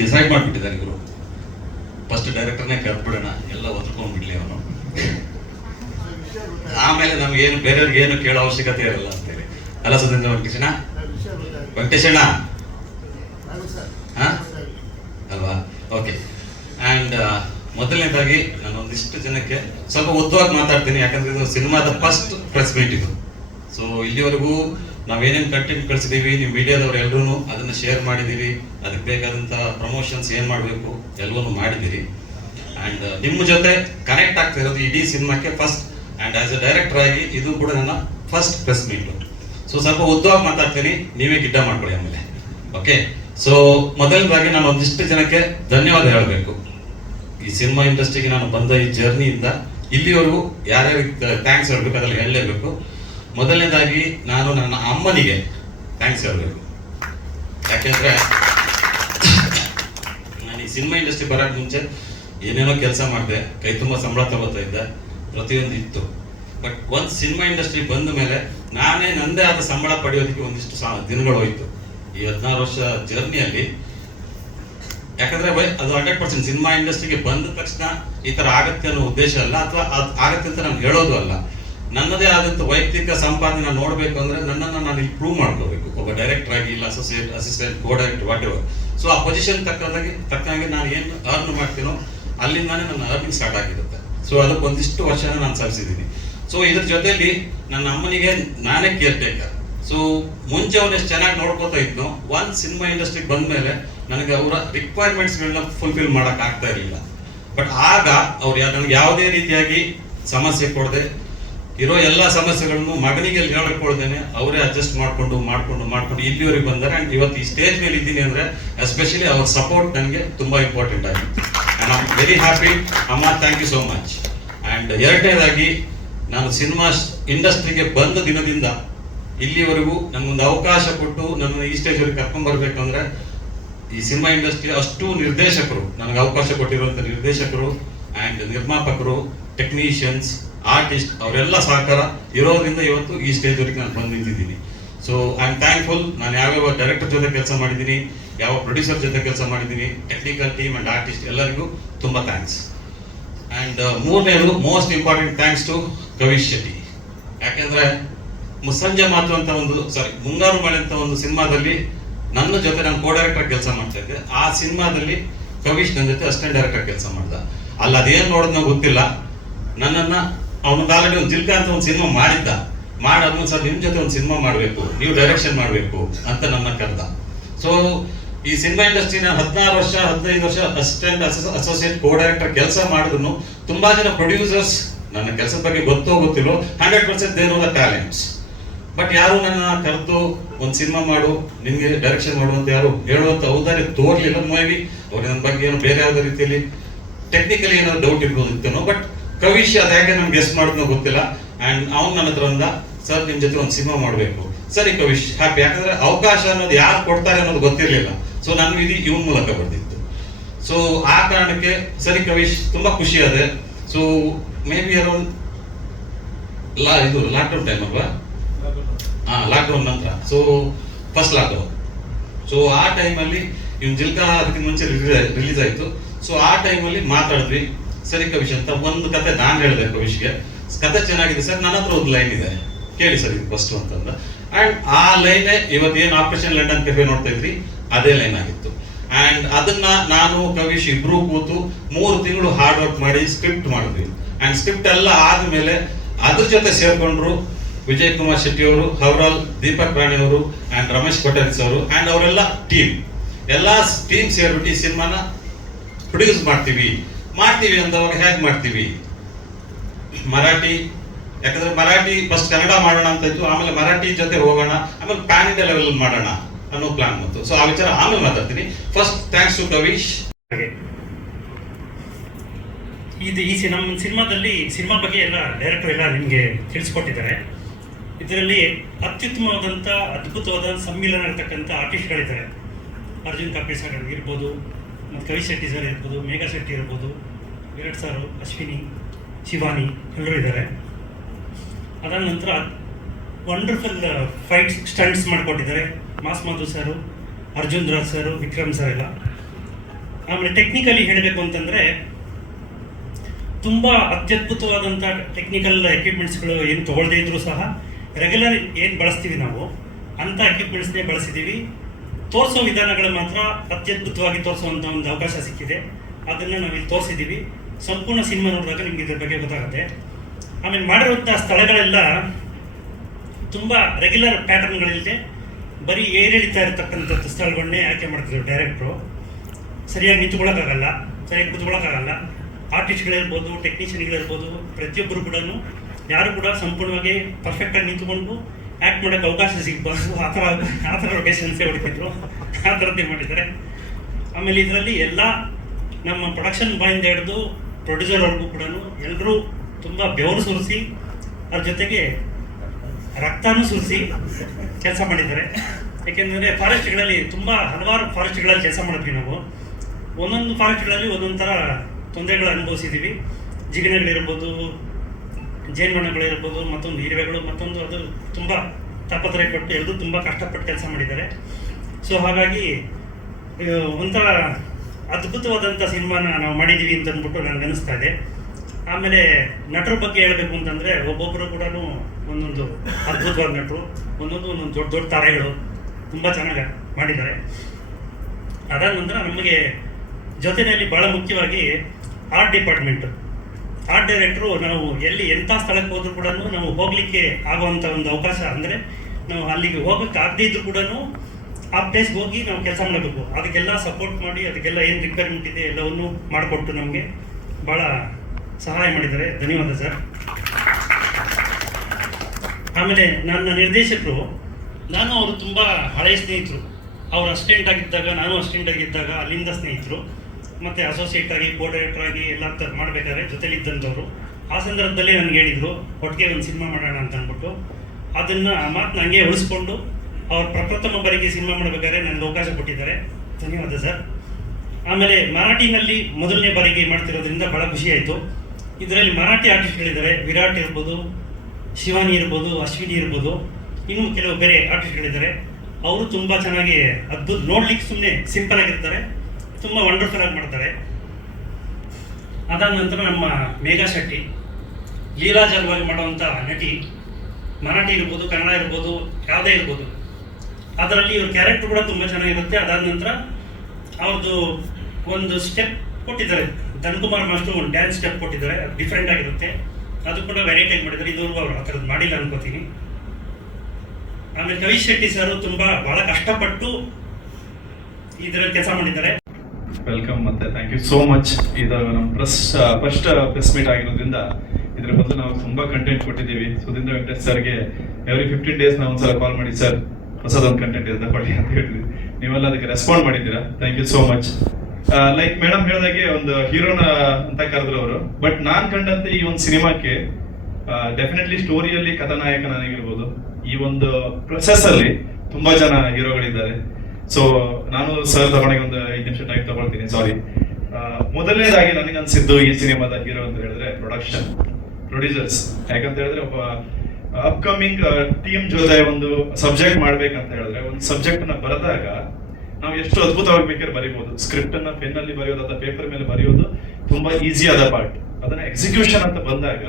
Decide ಮಾಡ್ಬಿಟ್ಟಿದ್ದಾರೆ ಇವರು. First ಡೈರೆಕ್ಟರ್ನೇ ಕರೆದ್ಬಿಡೋಣ, ಎಲ್ಲ ಒದ್ಕೊಂಡ್ಬಿಡ್ಲಿ ಅವನು. ಆಮೇಲೆ ನಮ್ಗೆ ಏನು ಬೇರೆಯವ್ರಿಗೆ ಏನು ಕೇಳೋ ಅವಶ್ಯಕತೆ ಇರಲ್ಲ ಅಂತೇಳಿ. ಅಲ್ಲ ಸುಧೀಂದ್ರ ವೆಂಕಟೇಶಣ್ಣ? ವೆಂಕಟೇಶಣ್ಣ ಅಲ್ವಾ? ಓಕೆ ಆ್ಯಂಡ್ ಮೊದಲನೇದಾಗಿ ನಾನು ಒಂದಿಷ್ಟು ಜನಕ್ಕೆ ಸ್ವಲ್ಪ ಉದ್ದವಾಗಿ ಮಾತಾಡ್ತೀನಿ, ಯಾಕಂದ್ರೆ ಇದು ಸಿನಿಮಾದ ಫಸ್ಟ್ ಪ್ರೆಸ್ ಮೀಟ್ ಇದು. ಸೊ ಇಲ್ಲಿವರೆಗೂ ನಾವೇನೇನು ಕಂಟೆಂಟ್ ಕಳಿಸಿದೀವಿ ನೀವು ಮೀಡಿಯಾದವ್ರು ಎಲ್ಲರೂ ಅದನ್ನು ಶೇರ್ ಮಾಡಿದ್ದೀರಿ ಅದಕ್ಕೆ ಬೇಕಾದಂಥ ಪ್ರಮೋಷನ್ಸ್ ಏನು ಮಾಡಬೇಕು ಎಲ್ಲವನ್ನೂ ಮಾಡಿದ್ದೀರಿ ಆ್ಯಂಡ್ ನಿಮ್ಮ ಜೊತೆ ಕನೆಕ್ಟ್ ಆಗ್ತಾ ಇರೋದು ಇಡೀ ಸಿನಿಮಾಕ್ಕೆ first and as a director ಆಗಿ ಇದು ಕೂಡ ನನ್ನ ಫಸ್ಟ್ ಪ್ರೆಸ್ ಮೀಟು ಸೊ ಸ್ವಲ್ಪ ಉದ್ದವಾಗಿ ಮಾತಾಡ್ತೀನಿ, ನೀವೇ ಗಿಡ್ಡ ಮಾಡ್ಕೊಳ್ಳಿ ಆಮೇಲೆ. ಓಕೆ ಸೊ ಮೊದಲನೇದಾಗಿ ನಾನು ಒಂದಿಷ್ಟು ಜನಕ್ಕೆ ಧನ್ಯವಾದ ಹೇಳಬೇಕು. ಈ ಸಿನಿಮಾ ಇಂಡಸ್ಟ್ರಿಗೆ ನಾನು ಬಂದ ಈ ಜರ್ನಿಯಿಂದ ಇಲ್ಲಿವರೆಗೂ ಯಾರ್ಯಾರಿಗೆ ಥ್ಯಾಂಕ್ಸ್ ಹೇಳಬೇಕು ಅದರಲ್ಲಿ ಹೇಳಲೇಬೇಕು. ಮೊದಲನೇದಾಗಿ ನಾನು ನನ್ನ ಅಮ್ಮನಿಗೆ ಥ್ಯಾಂಕ್ಸ್ ಹೇಳಬೇಕು. ಯಾಕೆಂದ್ರೆ, ನಾನು ಈ ಸಿನಿಮಾ ಇಂಡಸ್ಟ್ರಿ ಬರೋಕ್ಕೆ ಮುಂಚೆ ಏನೇನೋ ಕೆಲಸ ಮಾಡಿದೆ, ಕೈ ತುಂಬ ಸಂಬಳ ತಗೋತಾ ಇದ್ದೆ, ಪ್ರತಿಯೊಂದು ಇತ್ತು. ಬಟ್ ಒಂದು ಸಿನಿಮಾ ಇಂಡಸ್ಟ್ರಿ ಬಂದ ಮೇಲೆ ನಾನೇ ನಂದೇ ಆದ ಸಂಬಳ ಪಡೆಯೋದಕ್ಕೆ ಒಂದಿಷ್ಟು ದಿನಗಳು ಹೋಯ್ತು. ಈ ಹದಿನಾರು ವರ್ಷ ಜರ್ನಿಯಲ್ಲಿ ಯಾಕಂದ್ರೆ ಅದು ಹಂಡ್ರೆಡ್ ಪರ್ಸೆಂಟ್ ಸಿನಿಮಾ ಇಂಡಸ್ಟ್ರಿಗೆ ಬಂದ ತಕ್ಷಣ ಈ ತರ ಆಗತ್ತೆ ಅನ್ನೋ ಉದ್ದೇಶ ಅಲ್ಲ, ಅಥವಾ ಅದು ಆಗತ್ತೆ ಅಂತ ನಾನು ಹೇಳೋದು ಅಲ್ಲ. ನನ್ನದೇ ಆದಂತ ವೈಯಕ್ತಿಕ ಸಂಪಾದನೆ ನೋಡಬೇಕು ಅಂದ್ರೆ ನನ್ನನ್ನು ನಾನು ಇಲ್ಲಿ ಪ್ರೂವ್ ಮಾಡ್ಕೋಬೇಕು. ಒಬ್ಬ ಡೈರೆಕ್ಟರ್ ಆಗಿ ಇಲ್ಲ associate assistant co director whatever so ಆ ಪೊಸಿಷನ್ ತಕ್ಕಂತೆ ತಕ್ಕಂಗೆ ನಾನು ಏನು ಅರ್ನ್ ಮಾಡ್ತೀನೋ, ಅಲ್ಲಿಂದಾನೇ ನನ್ನ ಅರ್ನಿಂಗ್ ಸ್ಟಾರ್ಟ್ ಆಗಿರುತ್ತೆ. ಸೊ ಅದಕ್ಕೆ ಒಂದಿಷ್ಟು ವರ್ಷನ ನಾನು ಸಲ್ಲಿಸಿದ್ದೀನಿ ಸೊ ಇದ್ರ ಜೊತೆಯಲ್ಲಿ ನನ್ನ ಅಮ್ಮನಿಗೆ ನಾನೇ ಕೇರ್ ಟೇಕರ್ ಸೊ ಮುಂಚೆ ಅವ್ರು ಎಷ್ಟು ಚೆನ್ನಾಗಿ ನೋಡ್ಕೋತಾ ಇದ್ನೋ ಒಂದ್ ಸಿನಿಮಾ ಇಂಡಸ್ಟ್ರಿಗೆ ಬಂದ್ಮೇಲೆ ನನಗೆ ಅವರ ರಿಕ್ವೈರ್ಮೆಂಟ್ಸ್ಗಳನ್ನ ಫುಲ್ಫಿಲ್ ಮಾಡೋಕ್ಕಾಗ್ತಾ ಇರಲಿಲ್ಲ. ಬಟ್ ಆಗ ಅವ್ರು ನನಗೆ ಯಾವುದೇ ರೀತಿಯಾಗಿ ಸಮಸ್ಯೆ ಕೊಡದೆ ಇರೋ ಎಲ್ಲ ಸಮಸ್ಯೆಗಳನ್ನು ಮಗನಿಗೆ ಹೇಳ್ಕೊಳ್ದೇನೆ ಅವರೇ ಅಡ್ಜಸ್ಟ್ ಮಾಡ್ಕೊಂಡು ಮಾಡ್ಕೊಂಡು ಮಾಡ್ಕೊಂಡು ಇಲ್ಲಿವರೆಗೆ ಬಂದರೆ ಅಂಡ್ ಇವತ್ತು ಈ ಸ್ಟೇಜ್ ಮೇಲೆ ಇದ್ದೀನಿ ಅಂದರೆ ಎಸ್ಪೆಷಲಿ ಅವ್ರ ಸಪೋರ್ಟ್ ನನಗೆ ತುಂಬ ಇಂಪಾರ್ಟೆಂಟ್ ಆಗಿದೆ. ಆ್ಯಂಡ್ ಐ ವೆರಿ ಹ್ಯಾಪಿ ಅಮ್ಮ thank you so much and ಎರಡನೇದಾಗಿ, ನಾನು ಸಿನಿಮಾ ಇಂಡಸ್ಟ್ರಿಗೆ ಬಂದ ದಿನದಿಂದ ಇಲ್ಲಿವರೆಗೂ ನನಗೊಂದು ಅವಕಾಶ ಕೊಟ್ಟು ನನ್ನ ಈ ಸ್ಟೇಜ್ ಕರ್ಕೊಂಬರ್ಬೇಕಂದ್ರೆ ಈ ಸಿನಿಮಾ ಇಂಡಸ್ಟ್ರಿ ಅಷ್ಟು ನಿರ್ದೇಶಕರು, ನನಗೆ ಅವಕಾಶ ಕೊಟ್ಟಿರುವಂಥ ನಿರ್ದೇಶಕರು ಆ್ಯಂಡ್ ನಿರ್ಮಾಪಕರು ಟೆಕ್ನಿಷಿಯನ್ಸ್ ಆರ್ಟಿಸ್ಟ್ ಅವರೆಲ್ಲ ಸಹಕಾರ ಇರೋದ್ರಿಂದ ಇವತ್ತು ಈ ಸ್ಟೇಜ್ ವರೆಗೆ ನಾನು ಬಂದು ನಿಂತಿದ್ದೀನಿ. ಸೊ ಐ ಆಮ್ ಥ್ಯಾಂಕ್ಫುಲ್ ನಾನು ಯಾವ್ಯಾವ ಡೈರೆಕ್ಟರ್ ಜೊತೆ ಕೆಲಸ ಮಾಡಿದ್ದೀನಿ, ಯಾವ ಪ್ರೊಡ್ಯೂಸರ್ ಜೊತೆ ಕೆಲಸ ಮಾಡಿದ್ದೀನಿ ಟೆಕ್ನಿಕಲ್ ಟೀಮ್ ಆ್ಯಂಡ್ ಆರ್ಟಿಸ್ಟ್ ಎಲ್ಲರಿಗೂ ತುಂಬ ಥ್ಯಾಂಕ್ಸ್ ಆ್ಯಂಡ್ ಮೂರನೇದು most important thanks to Kavish Shetty ಯಾಕೆಂದರೆ ಮುಸ್ಸಂಜೆ ಮಾತು ಅಂತ ಒಂದು ಸಾರಿ ಮುಂಗಾರು ಮಳೆ ಅಂತ ಒಂದು ಸಿನಿಮಾದಲ್ಲಿ ನನ್ನ ಜೊತೆ ನಾನು ಕೋ ಡೈರೆಕ್ಟರ್ ಕೆಲಸ ಮಾಡ್ತಾ ಇದ್ದೆ. ಆ ಸಿನಿಮಾದಲ್ಲಿ ಕವಿಶ್ ನನ್ನ ಜೊತೆ ಅಸಿಸ್ಟೆಂಟ್ ಡೈರೆಕ್ಟರ್ ಕೆಲಸ ಮಾಡ್ದ. ಅಲ್ಲಿ, ಅದೇನ್ ನೋಡೋದು ಗೊತ್ತಿಲ್ಲ. ನನ್ನನ್ನ ಅವನೊಂದು ಆಲ್ರೆಡಿ ಒಂದು ಚಿಲ್ಕ ಅಂತ ಒಂದು ಸಿನಿಮಾ ಮಾಡಿದ್ದ. ಮಾಡಿದ್ರು ಸರ್ ನಿಮ್ಮ ಜೊತೆ ಒಂದು ಸಿನಿಮಾ ಮಾಡಬೇಕು. ನೀವು ಡೈರೆಕ್ಷನ್ ಮಾಡಬೇಕು ಅಂತ ನನ್ನ ಕರೆದ. ಸೊ ಈ ಸಿನಿಮಾ ಇಂಡಸ್ಟ್ರಿನ ಹದಿನಾರು ವರ್ಷ, ಹದಿನೈದು ವರ್ಷ ಅಸಿಸ್ಟೆಂಟ್ ಅಸೋಸಿಯೇಟ್ ಕೋ ಡೈರೆಕ್ಟರ್ ಕೆಲಸ ಮಾಡಿದ್ರು ತುಂಬಾ ಜನ ಪ್ರೊಡ್ಯೂಸರ್ಸ್ ನನ್ನ ಕೆಲಸದ ಬಗ್ಗೆ ಗೊತ್ತೋ ಗೊತ್ತಿಲ್ಲೋ hundred percent there the talents but ಯಾರು ನನ್ನ ಕರೆದು ಒಂದು ಸಿನಿಮಾ ಮಾಡು ನಿಮಗೆ ಡೈರೆಕ್ಷನ್ ಮಾಡು ಅಂತ ಯಾರು ಹೇಳುವಂತ ಔದಾರ್ಯ ತೋರ್ಲಿಲ್ಲ ಮೇಬಿ ಅವ್ರಿಗೆ ನನ್ನ ಬಗ್ಗೆ ಏನೋ ಬೇರೆ ಯಾವುದೇ ರೀತಿಯಲ್ಲಿ ಟೆಕ್ನಿಕಲಿ ಏನೋ ಡೌಟ್ ಇರ್ಬೋದಿತ್ತೇನೋ ಬಟ್ ಕವಿಶ್ ಅದು ಯಾಕೆ ನಮ್ಗೆ ಗೆಸ್ಟ್ ಮಾಡೋದನ್ನ ಗೊತ್ತಿಲ್ಲ. ಅಂಡ್ ಅವ್ನು ನನ್ನ ಹತ್ರ ಅಂದ ಸರ್ ನಿಮ್ ಜೊತೆ ಒಂದು ಸಿನಿಮಾ ಮಾಡಬೇಕು. ಸರಿ ಕವಿಶ್ ಹ್ಯಾಪಿ ಯಾಕಂದ್ರೆ ಅವಕಾಶ ಅನ್ನೋದು ಯಾರು ಕೊಡ್ತಾರೆ ಅನ್ನೋದು ಗೊತ್ತಿರಲಿಲ್ಲ. ಸೊ ನನ್ನ ಇದು ಇವನ್ ಮೂಲಕ ಬರ್ತಿತ್ತು ಸೊ ಆ ಕಾರಣಕ್ಕೆ ಸರಿ ಕವಿಶ್ ತುಂಬಾ ಖುಷಿ ಅದೇ ಸೊ ಮೇ ಬಿ ಅರೌಂಡ್ ಲಾ ಇದು ಲಾಕ್ಡೌನ್ ಟೈಮ್ ಅಲ್ವಾ? ಹಾ ಲಾಕ್ಡೌನ್ ನಂತರ. ಸೊ ಫಸ್ಟ್ ಲಾಕ್ಡೌನ್ ಸೊ ಆ ಟೈಮಲ್ಲಿ ಇವ್ನ ಜಿಲ್ಕಾ ಅದಕ್ಕಿಂತ ಮುಂಚೆ ರಿಲೀಸ್ ಆಯಿತು. ಸೊ ಆ ಟೈಮಲ್ಲಿ ಮಾತಾಡಿದ್ವಿ. ಸರಿ ಕವಿಶ್ ಅಂತ ಒಂದು ಕತೆ ನಾನು ಹೇಳಿದೆ ಕವಿಶ್ಗೆ. ಕತೆ ಚೆನ್ನಾಗಿದೆ ಸರ್, ನನ್ನ ಹತ್ರ ಒಂದು ಲೈನ್ ಇದೆ. ಕೇಳಿ ಸರ್ ಇದು ಫಸ್ಟ್ ಅಂತಂದ ಅಂಡ್ ಆ ಲೈನ್ ಇವತ್ತು ಏನು ಆಪರೇಷನ್ ಲಂಡನ್ ಕೆಫೆ ನೋಡ್ತಾ ಇದ್ರಿ? ಅದೇ ಲೈನ್ ಆಗಿತ್ತು. ಅಂಡ್ ಅದನ್ನ ನಾನು, ಕವಿಶ್ ಇಬ್ರು ಕೂತು ಮೂರು ತಿಂಗಳು ಹಾರ್ಡ್ ವರ್ಕ್ ಮಾಡಿ ಸ್ಕ್ರಿಪ್ಟ್ ಮಾಡಿದ್ವಿ. ಅಂಡ್ ಸ್ಕ್ರಿಪ್ಟ್ ಎಲ್ಲ ಆದ್ಮೇಲೆ ಅದ್ರ ಜೊತೆ ಸೇರ್ಕೊಂಡ್ರು ವಿಜಯ್ ಕುಮಾರ್ ಶೆಟ್ಟಿ ಅವರು ಹವರಾಲ್ ದೀಪಕ್ ರಾಣಿ ಅವರು ಅಂಡ್ ರಮೇಶ್ ಪಟೇಲ್ಸ್ ಅವರು ಅಂಡ್ ಅವರೆಲ್ಲ ಟೀಮ್ ಎಲ್ಲ ಟೀಮ್ ಸೇರ್ಬಿಟ್ಟು ಈ ಸಿನಿಮಾನ ಪ್ರೊಡ್ಯೂಸ್ ಮಾಡ್ತೀವಿ. ಮಾಡ್ತೀವಿ ಅಂದವಾಗ ಹೇಗೆ ಮಾಡ್ತೀವಿ? ಮರಾಠಿ, ಯಾಕಂದ್ರೆ ಮರಾಠಿ ಫಸ್ಟ್ ಕನ್ನಡ ಮಾಡೋಣ ಅಂತ ಇತ್ತು, ಆಮೇಲೆ ಮರಾಠಿ ಜೊತೆ ಹೋಗೋಣ, ಆಮೇಲೆ ಪ್ಯಾನ್ ಇಂಡಿಯಾ ಲೆವೆಲ್ ಮಾಡೋಣ ಅನ್ನೋ ಪ್ಲಾನ್ ಬಂತು. ಸೊ ಆ ವಿಚಾರ ಆಮೇಲೆ ಮಾತಾಡ್ತೀನಿ. ಫಸ್ಟ್ ಥ್ಯಾಂಕ್ಸ್ ಟು ಹಾಗೆ. ಇದು ಈ ಸಿ- ನಮ್ಮ ಸಿನಿಮಾದಲ್ಲಿ ಸಿನಿಮಾ ಬಗ್ಗೆ ಎಲ್ಲ ಡೈರೆಕ್ಟರ್ ಎಲ್ಲ ನಿಮಗೆ ತಿಳಿಸ್ಕೊಟ್ಟಿದ್ದಾರೆ. ಇದರಲ್ಲಿ ಅತ್ಯುತ್ತಮವಾದಂಥ ಅದ್ಭುತವಾದ ಸಮ್ಮಿಲನ ಇರ್ತಕ್ಕಂಥ ಆರ್ಟಿಸ್ಟ್ಗಳಿದ್ದಾರೆ ಅರ್ಜುನ್ ಕಪಿಲ್ ಇರ್ಬೋದು ಮತ್ತು ಕವಿ ಶೆಟ್ಟಿ ಸರ್ ಇರ್ಬೋದು, ಮೇಘಾ ಶೆಟ್ಟಿ ಇರ್ಬೋದು, ವಿರಾಟ್ ಸರ್, ಅಶ್ವಿನಿ, ಶಿವಾನಿ ಎಲ್ಲರೂ ಇದ್ದಾರೆ. ಅದಾದ ನಂತರ ವಂಡರ್ಫುಲ್ ಫೈಟ್ ಸ್ಟಂಟ್ಸ್ ಮಾಡಿಕೊಟ್ಟಿದ್ದಾರೆ. Mass Madhu sir, Arjun Raj sir, Vikram sir ಎಲ್ಲ. ಆಮೇಲೆ ಟೆಕ್ನಿಕಲಿ ಹೇಳಬೇಕು ಅಂತಂದರೆ ತುಂಬ ಅತ್ಯದ್ಭುತವಾದಂಥ ಟೆಕ್ನಿಕಲ್ ಎಕ್ವಿಪ್ಮೆಂಟ್ಸ್ಗಳು ಏನು ತಗೊಳ್ದೇ ಇದ್ರೂ ಸಹ ರೆಗ್ಯುಲರ್ ಏನು ಬಳಸ್ತೀವಿ ನಾವು, ಅಂಥ ಎಕ್ವಿಪ್ಮೆಂಟ್ಸ್ನೇ ಬಳಸಿದ್ದೀವಿ. ತೋರಿಸೋ ವಿಧಾನಗಳು ಮಾತ್ರ ಅತ್ಯದ್ಭುತವಾಗಿ ತೋರಿಸುವಂಥ ಒಂದು ಅವಕಾಶ ಸಿಕ್ಕಿದೆ. ಅದನ್ನು ನಾವಿಲ್ಲಿ ತೋರಿಸಿದ್ದೀವಿ ಸಂಪೂರ್ಣ ಸಿನಿಮಾ ನೋಡಿದಾಗ ನಿಮ್ಗೆ ಇದ್ರ ಬಗ್ಗೆ ಗೊತ್ತಾಗುತ್ತೆ. ಆಮೇಲೆ ಮಾಡಿರುವಂಥ ಸ್ಥಳಗಳೆಲ್ಲ ತುಂಬ ರೆಗ್ಯುಲರ್ ಪ್ಯಾಟರ್ನ್ಗಳಿಲ್ಲದೆ ಬರೀ ಏರಿಳಿತಾ ಇರತಕ್ಕಂಥದ್ದು ಸ್ಥಳಗಳನ್ನೇ ಆಯ್ಕೆ ಮಾಡ್ತಿದ್ರು ಡೈರೆಕ್ಟ್ರು ಸರಿಯಾಗಿ ನಿಂತ್ಕೊಳ್ಳೋಕ್ಕಾಗಲ್ಲ, ಸರಿಯಾಗಿ ಕೂತ್ಕೊಳ್ಳೋಕ್ಕಾಗಲ್ಲ. ಆರ್ಟಿಸ್ಟ್ಗಳಿರ್ಬೋದು ಟೆಕ್ನಿಷಿಯನ್ಗಳಿರ್ಬೋದು ಪ್ರತಿಯೊಬ್ಬರು ಕೂಡ ಯಾರು ಕೂಡ ಸಂಪೂರ್ಣವಾಗಿ ಪರ್ಫೆಕ್ಟಾಗಿ ನಿಂತ್ಕೊಂಡು ಆ್ಯಕ್ಟ್ ಮಾಡೋಕ್ಕೆ ಅವಕಾಶ ಸಿಗ್ಬಾರ್ದು ಆ ಥರ ಆ ಥರ ಲೊಕೇಶನ್ಸೇ ಹುಡುಕಿದ್ರು ಆ ಥರದ್ದೇ ಮಾಡಿದ್ದಾರೆ. ಆಮೇಲೆ ಇದರಲ್ಲಿ ಎಲ್ಲ ನಮ್ಮ ಪ್ರೊಡಕ್ಷನ್ ಬಾಯಿಂದ ಹಿಡಿದು ಪ್ರೊಡ್ಯೂಸರ್ವರೆಗೂ ಕೂಡ ಎಲ್ಲರೂ ತುಂಬ ಬೆವರು ಸುರಿಸಿ, ಅದ್ರ ಜೊತೆಗೆ ರಕ್ತನೂ ಸುರಿಸಿ ಕೆಲಸ ಮಾಡಿದ್ದಾರೆ. ಯಾಕೆಂದರೆ ಫಾರೆಸ್ಟ್ಗಳಲ್ಲಿ ತುಂಬ ಹಲವಾರು ಫಾರೆಸ್ಟ್ಗಳಲ್ಲಿ ಕೆಲಸ ಮಾಡಿದ್ವಿ ನಾವು. ಒಂದೊಂದು ಫಾರೆಸ್ಟ್ಗಳಲ್ಲಿ ಒಂದೊಂದು ಥರ ತೊಂದರೆಗಳು ಅನುಭವಿಸಿದ್ದೀವಿ. ಜಿಗಣೆಗಳಿರ್ಬೋದು ಜೇನುನೊಣಗಳಿರ್ಬೋದು ಮತ್ತೊಂದು ಇರುವೆಗಳು ಮತ್ತೊಂದು ಅದು ತುಂಬ ತಪತ್ರೆ ಕೊಟ್ಟು ಎಲ್ಲರೂ ತುಂಬ ಕಷ್ಟಪಟ್ಟು ಕೆಲಸ ಮಾಡಿದ್ದಾರೆ. ಸೊ ಹಾಗಾಗಿ ಒಂಥರ ಅದ್ಭುತವಾದಂಥ ಸಿನಿಮಾನ ನಾವು ಮಾಡಿದ್ದೀವಿ ಅಂತ ಅಂದ್ಬಿಟ್ಟು ನನಗೆ ಅನಿಸ್ತಾ ಇದೆ. ಆಮೇಲೆ ನಟರ ಬಗ್ಗೆ ಹೇಳಬೇಕು ಅಂತಂದರೆ ಒಬ್ಬೊಬ್ಬರು ಕೂಡ ಒಂದೊಂದು ಅದ್ಭುತವಾದ ನಟರು, ಒಂದೊಂದು ಒಂದೊಂದು ದೊಡ್ಡ ದೊಡ್ಡ ತಾರೆಗಳು ತುಂಬ ಚೆನ್ನಾಗಿ ಮಾಡಿದ್ದಾರೆ. ಅದಾದ ನಂತರ ನಮಗೆ ಜೊತೆಯಲ್ಲಿ ಭಾಳ ಮುಖ್ಯವಾಗಿ ಆರ್ಟ್ ಡಿಪಾರ್ಟ್ಮೆಂಟು. ಆರ್ಟ್ ಡೈರೆಕ್ಟ್ರು ನಾವು ಎಲ್ಲಿ ಎಂಥ ಸ್ಥಳಕ್ಕೆ ಹೋದ್ರೂ ಕೂಡ ನಾವು ಹೋಗಲಿಕ್ಕೆ ಆಗುವಂಥ ಒಂದು ಅವಕಾಶ ಅಂದರೆ ನಾವು ಅಲ್ಲಿಗೆ ಹೋಗಕ್ಕೆ ಆಗದೇ ಇದ್ರೂ ಕೂಡ ಆ ಪ್ಲೇಸ್ಗೆ ಹೋಗಿ ನಾವು ಕೆಲಸ ಮಾಡಬೇಕು. ಅದಕ್ಕೆಲ್ಲ ಸಪೋರ್ಟ್ ಮಾಡಿ, ಅದಕ್ಕೆಲ್ಲ ಏನು ರಿಕ್ವೈರ್ಮೆಂಟ್ ಇದೆ ಎಲ್ಲವನ್ನು ಮಾಡಿಕೊಟ್ಟು ನಮಗೆ ಭಾಳ ಸಹಾಯ ಮಾಡಿದ್ದಾರೆ. ಧನ್ಯವಾದ ಸರ್. ಆಮೇಲೆ ನನ್ನ ನಿರ್ದೇಶಕರು, ನಾನು ಅವರು ತುಂಬ ಹಳೆಯ ಸ್ನೇಹಿತರು. ಅವರು ಅಸಿಸ್ಟೆಂಟ್ ಆಗಿದ್ದಾಗ, ನಾನು ಅಸಿಸ್ಟೆಂಟ್ ಆಗಿದ್ದಾಗ, ಅಲ್ಲಿಂದ ಸ್ನೇಹಿತರು. ಮತ್ತು ಅಸೋಸಿಯೇಟ್ ಆಗಿ ಕೋ ಡೈರೆಕ್ಟರ್ ಆಗಿ ಎಲ್ಲ ತ ಜೊತೆಲಿ ಇದ್ದಂಥವ್ರು. ಆ ಸಂದರ್ಭದಲ್ಲಿ ನನಗೆ ಹೇಳಿದರು, ಒಟ್ಟಿಗೆ ಒಂದು ಸಿನಿಮಾ ಮಾಡೋಣ ಅಂತ ಅಂದ್ಬಿಟ್ಟು. ಅದನ್ನು ಆ ಮಾತನ್ನ ಹಂಗೆ ಉಳಿಸ್ಕೊಂಡು ಅವ್ರು ಪ್ರಪ್ರಥಮ ಬಾರಿಗೆ ಸಿನಿಮಾ ಮಾಡಬೇಕಾದ್ರೆ ನನಗೆ ಅವಕಾಶ ಕೊಟ್ಟಿದ್ದಾರೆ. ಧನ್ಯವಾದ, ಸರ್. ಆಮೇಲೆ ಮರಾಠಿನಲ್ಲಿ ಮೊದಲನೇ ಬಾರಿಗೆ ಮಾಡ್ತಿರೋದ್ರಿಂದ ಭಾಳ ಆಯಿತು. ಇದರಲ್ಲಿ ಮರಾಠಿ ಆರ್ಟಿಸ್ಟ್ಗಳಿದ್ದಾರೆ ವಿರಾಟ್ ಇರ್ಬೋದು, ಶಿವಾನಿ ಇರ್ಬೋದು, ಅಶ್ವಿನಿ ಇರ್ಬೋದು. ಇನ್ನೂ ಕೆಲವು ಬೇರೆ ಆರ್ಟಿಸ್ಟ್ಗಳಿದ್ದಾರೆ ಅವರು ತುಂಬ ಚೆನ್ನಾಗಿ ಅದ್ಭುತ ನೋಡ್ಲಿಕ್ಕೆ ಸುಮ್ಮನೆ ಸಿಂಪಲ್ ಆಗಿರ್ತಾರೆ. ತುಂಬ ವಂಡರ್ಫುಲ್ ಆಗಿ ಮಾಡ್ತಾರೆ. ಅದಾದ ನಂತರ ನಮ್ಮ ಮೇಘಾ ಶೆಟ್ಟಿ, ಲೀಲಾ ಜಲ್ವಾಗಿ ಮಾಡುವಂಥ ನಟಿ, ಮರಾಠಿ ಇರ್ಬೋದು, ಕನ್ನಡ ಇರ್ಬೋದು, ಯಾವುದೇ ಇರ್ಬೋದು, ಅದರಲ್ಲಿ ಇವ್ರ ಕ್ಯಾರೆಕ್ಟರ್ ಕೂಡ ತುಂಬ ಚೆನ್ನಾಗಿರುತ್ತೆ. ಅದಾದ ನಂತರ ಅವ್ರದ್ದು ಒಂದು ಸ್ಟೆಪ್ ಕೊಟ್ಟಿದ್ದಾರೆ. ಧನ್ಕುಮಾರ್ ಮಾಸ್ಟರ್ ಒಂದು ಡ್ಯಾನ್ಸ್ ಸ್ಟೆಪ್ ಕೊಟ್ಟಿದ್ದಾರೆ. ಡಿಫ್ರೆಂಟ್ ಆಗಿರುತ್ತೆ. ಅದು ಕೂಡ ವೆರೈಟಿ ಆಗಿ ಮಾಡಿದ್ದಾರೆ. ಇದುವರೆಗೂ ಅವರು ಆ ಥರದ್ದು ಮಾಡಿಲ್ಲ ಅನ್ಕೋತೀನಿ. ಆಮೇಲೆ ಕವಿ ಶೆಟ್ಟಿ ಸರ್ ತುಂಬ ಬಹಳ ಕಷ್ಟಪಟ್ಟು ಇದರಲ್ಲಿ ಕೆಲಸ ಮಾಡಿದ್ದಾರೆ. ವೆಲ್ಕಮ್ ಮತ್ತೆ ಥ್ಯಾಂಕ್ ಯು ಸೋ ಮಚ್ ಇದು ನಮ್ಮ ಪ್ರೆಸ್ ಫಸ್ಟ್ ಪ್ರೆಸ್ ಮೀಟ್ ಆಗಿರೋದ್ರಿಂದ ಇದ್ರ ಬದಲು ನಾವು ತುಂಬಾ ಕಂಟೆಂಟ್ ಕೊಟ್ಟಿದ್ದೀವಿ. ಸುಧೀಂದ್ರ ವೆಂಕಟೇಶ್ ಸರ್ಗೆ ಎವ್ರಿ ಫಿಫ್ಟೀನ್ ಡೇಸ್ ನಾವು ಒಂದ್ಸಲ ಕಾಲ್ ಮಾಡಿ ಸರ್ ಹೊಸದೊಂದು ಕಂಟೆಂಟ್ ಇದೆ ಕೊಡಿ ಅಂತ ಹೇಳಿದ್ವಿ. ನೀವೆಲ್ಲ ಅದಕ್ಕೆ ರೆಸ್ಪಾಂಡ್ ಮಾಡಿದ್ದೀರಾ? Thank you so much like madam ಹೇಳಿದಾಗೆ ಒಂದು ಹೀರೋನ ಅಂತ ಕರೆದ್ರು ಅವರು. ಬಟ್ ನಾನ್ ಕಂಡಂತೆ ಈ ಒಂದು ಸಿನಿಮಾಕ್ಕೆ ಡೆಫಿನೆಟ್ಲಿ ಸ್ಟೋರಿಯಲ್ಲಿ ಕಥಾನಾಯಕ ನನಗಿರ್ಬೋದು ಈ ಒಂದು ಪ್ರೊಸೆಸ್ ಅಲ್ಲಿ ತುಂಬಾ ಜನ ಹೀರೋಗಳಿದ್ದಾರೆ ಸೊ ನಾನು ಸರ್ ತಗೊಂಡಿಗೆ ಒಂದು ಐದು ನಿಮಿಷ ಟೈಮ್ ತಗೊಳ್ತೀನಿ ಸಾರಿ ಮೊದಲನೇದಾಗಿ ನನಗೆ ಅನ್ಸಿದ್ದು ಈ ಸಿನಿಮಾದ ಹೀರೋ ಅಂತ ಹೇಳಿದ್ರೆ ಪ್ರೊಡಕ್ಷನ್ ಪ್ರೊಡ್ಯೂಸರ್ಸ್ ಯಾಕಂತ ಹೇಳಿದ್ರೆ ಒಬ್ಬ ಅಪ್ಕಮಿಂಗ್ ಟೀಮ್ ಜೊತೆ ಒಂದು ಸಬ್ಜೆಕ್ಟ್ ಮಾಡ್ಬೇಕಂತ ಹೇಳಿದ್ರೆ, ಒಂದು ಸಬ್ಜೆಕ್ಟ್ನ ಬರೆದಾಗ ನಾವು ಎಷ್ಟು ಅದ್ಭುತವಾಗಿ ಬೇಕಾದ್ರೆ ಬರೀಬಹುದು ಸ್ಕ್ರಿಪ್ಟ್ ಅನ್ನ ಪೆನ್ ಅಲ್ಲಿ ಬರೆಯೋದು ಅಥವಾ ಪೇಪರ್ ಮೇಲೆ ಬರೆಯೋದು ತುಂಬಾ ಈಸಿ ಆದ ಪಾರ್ಟ್ ಅದನ್ನ ಎಕ್ಸಿಕ್ಯೂಷನ್ ಅಂತ ಬಂದಾಗ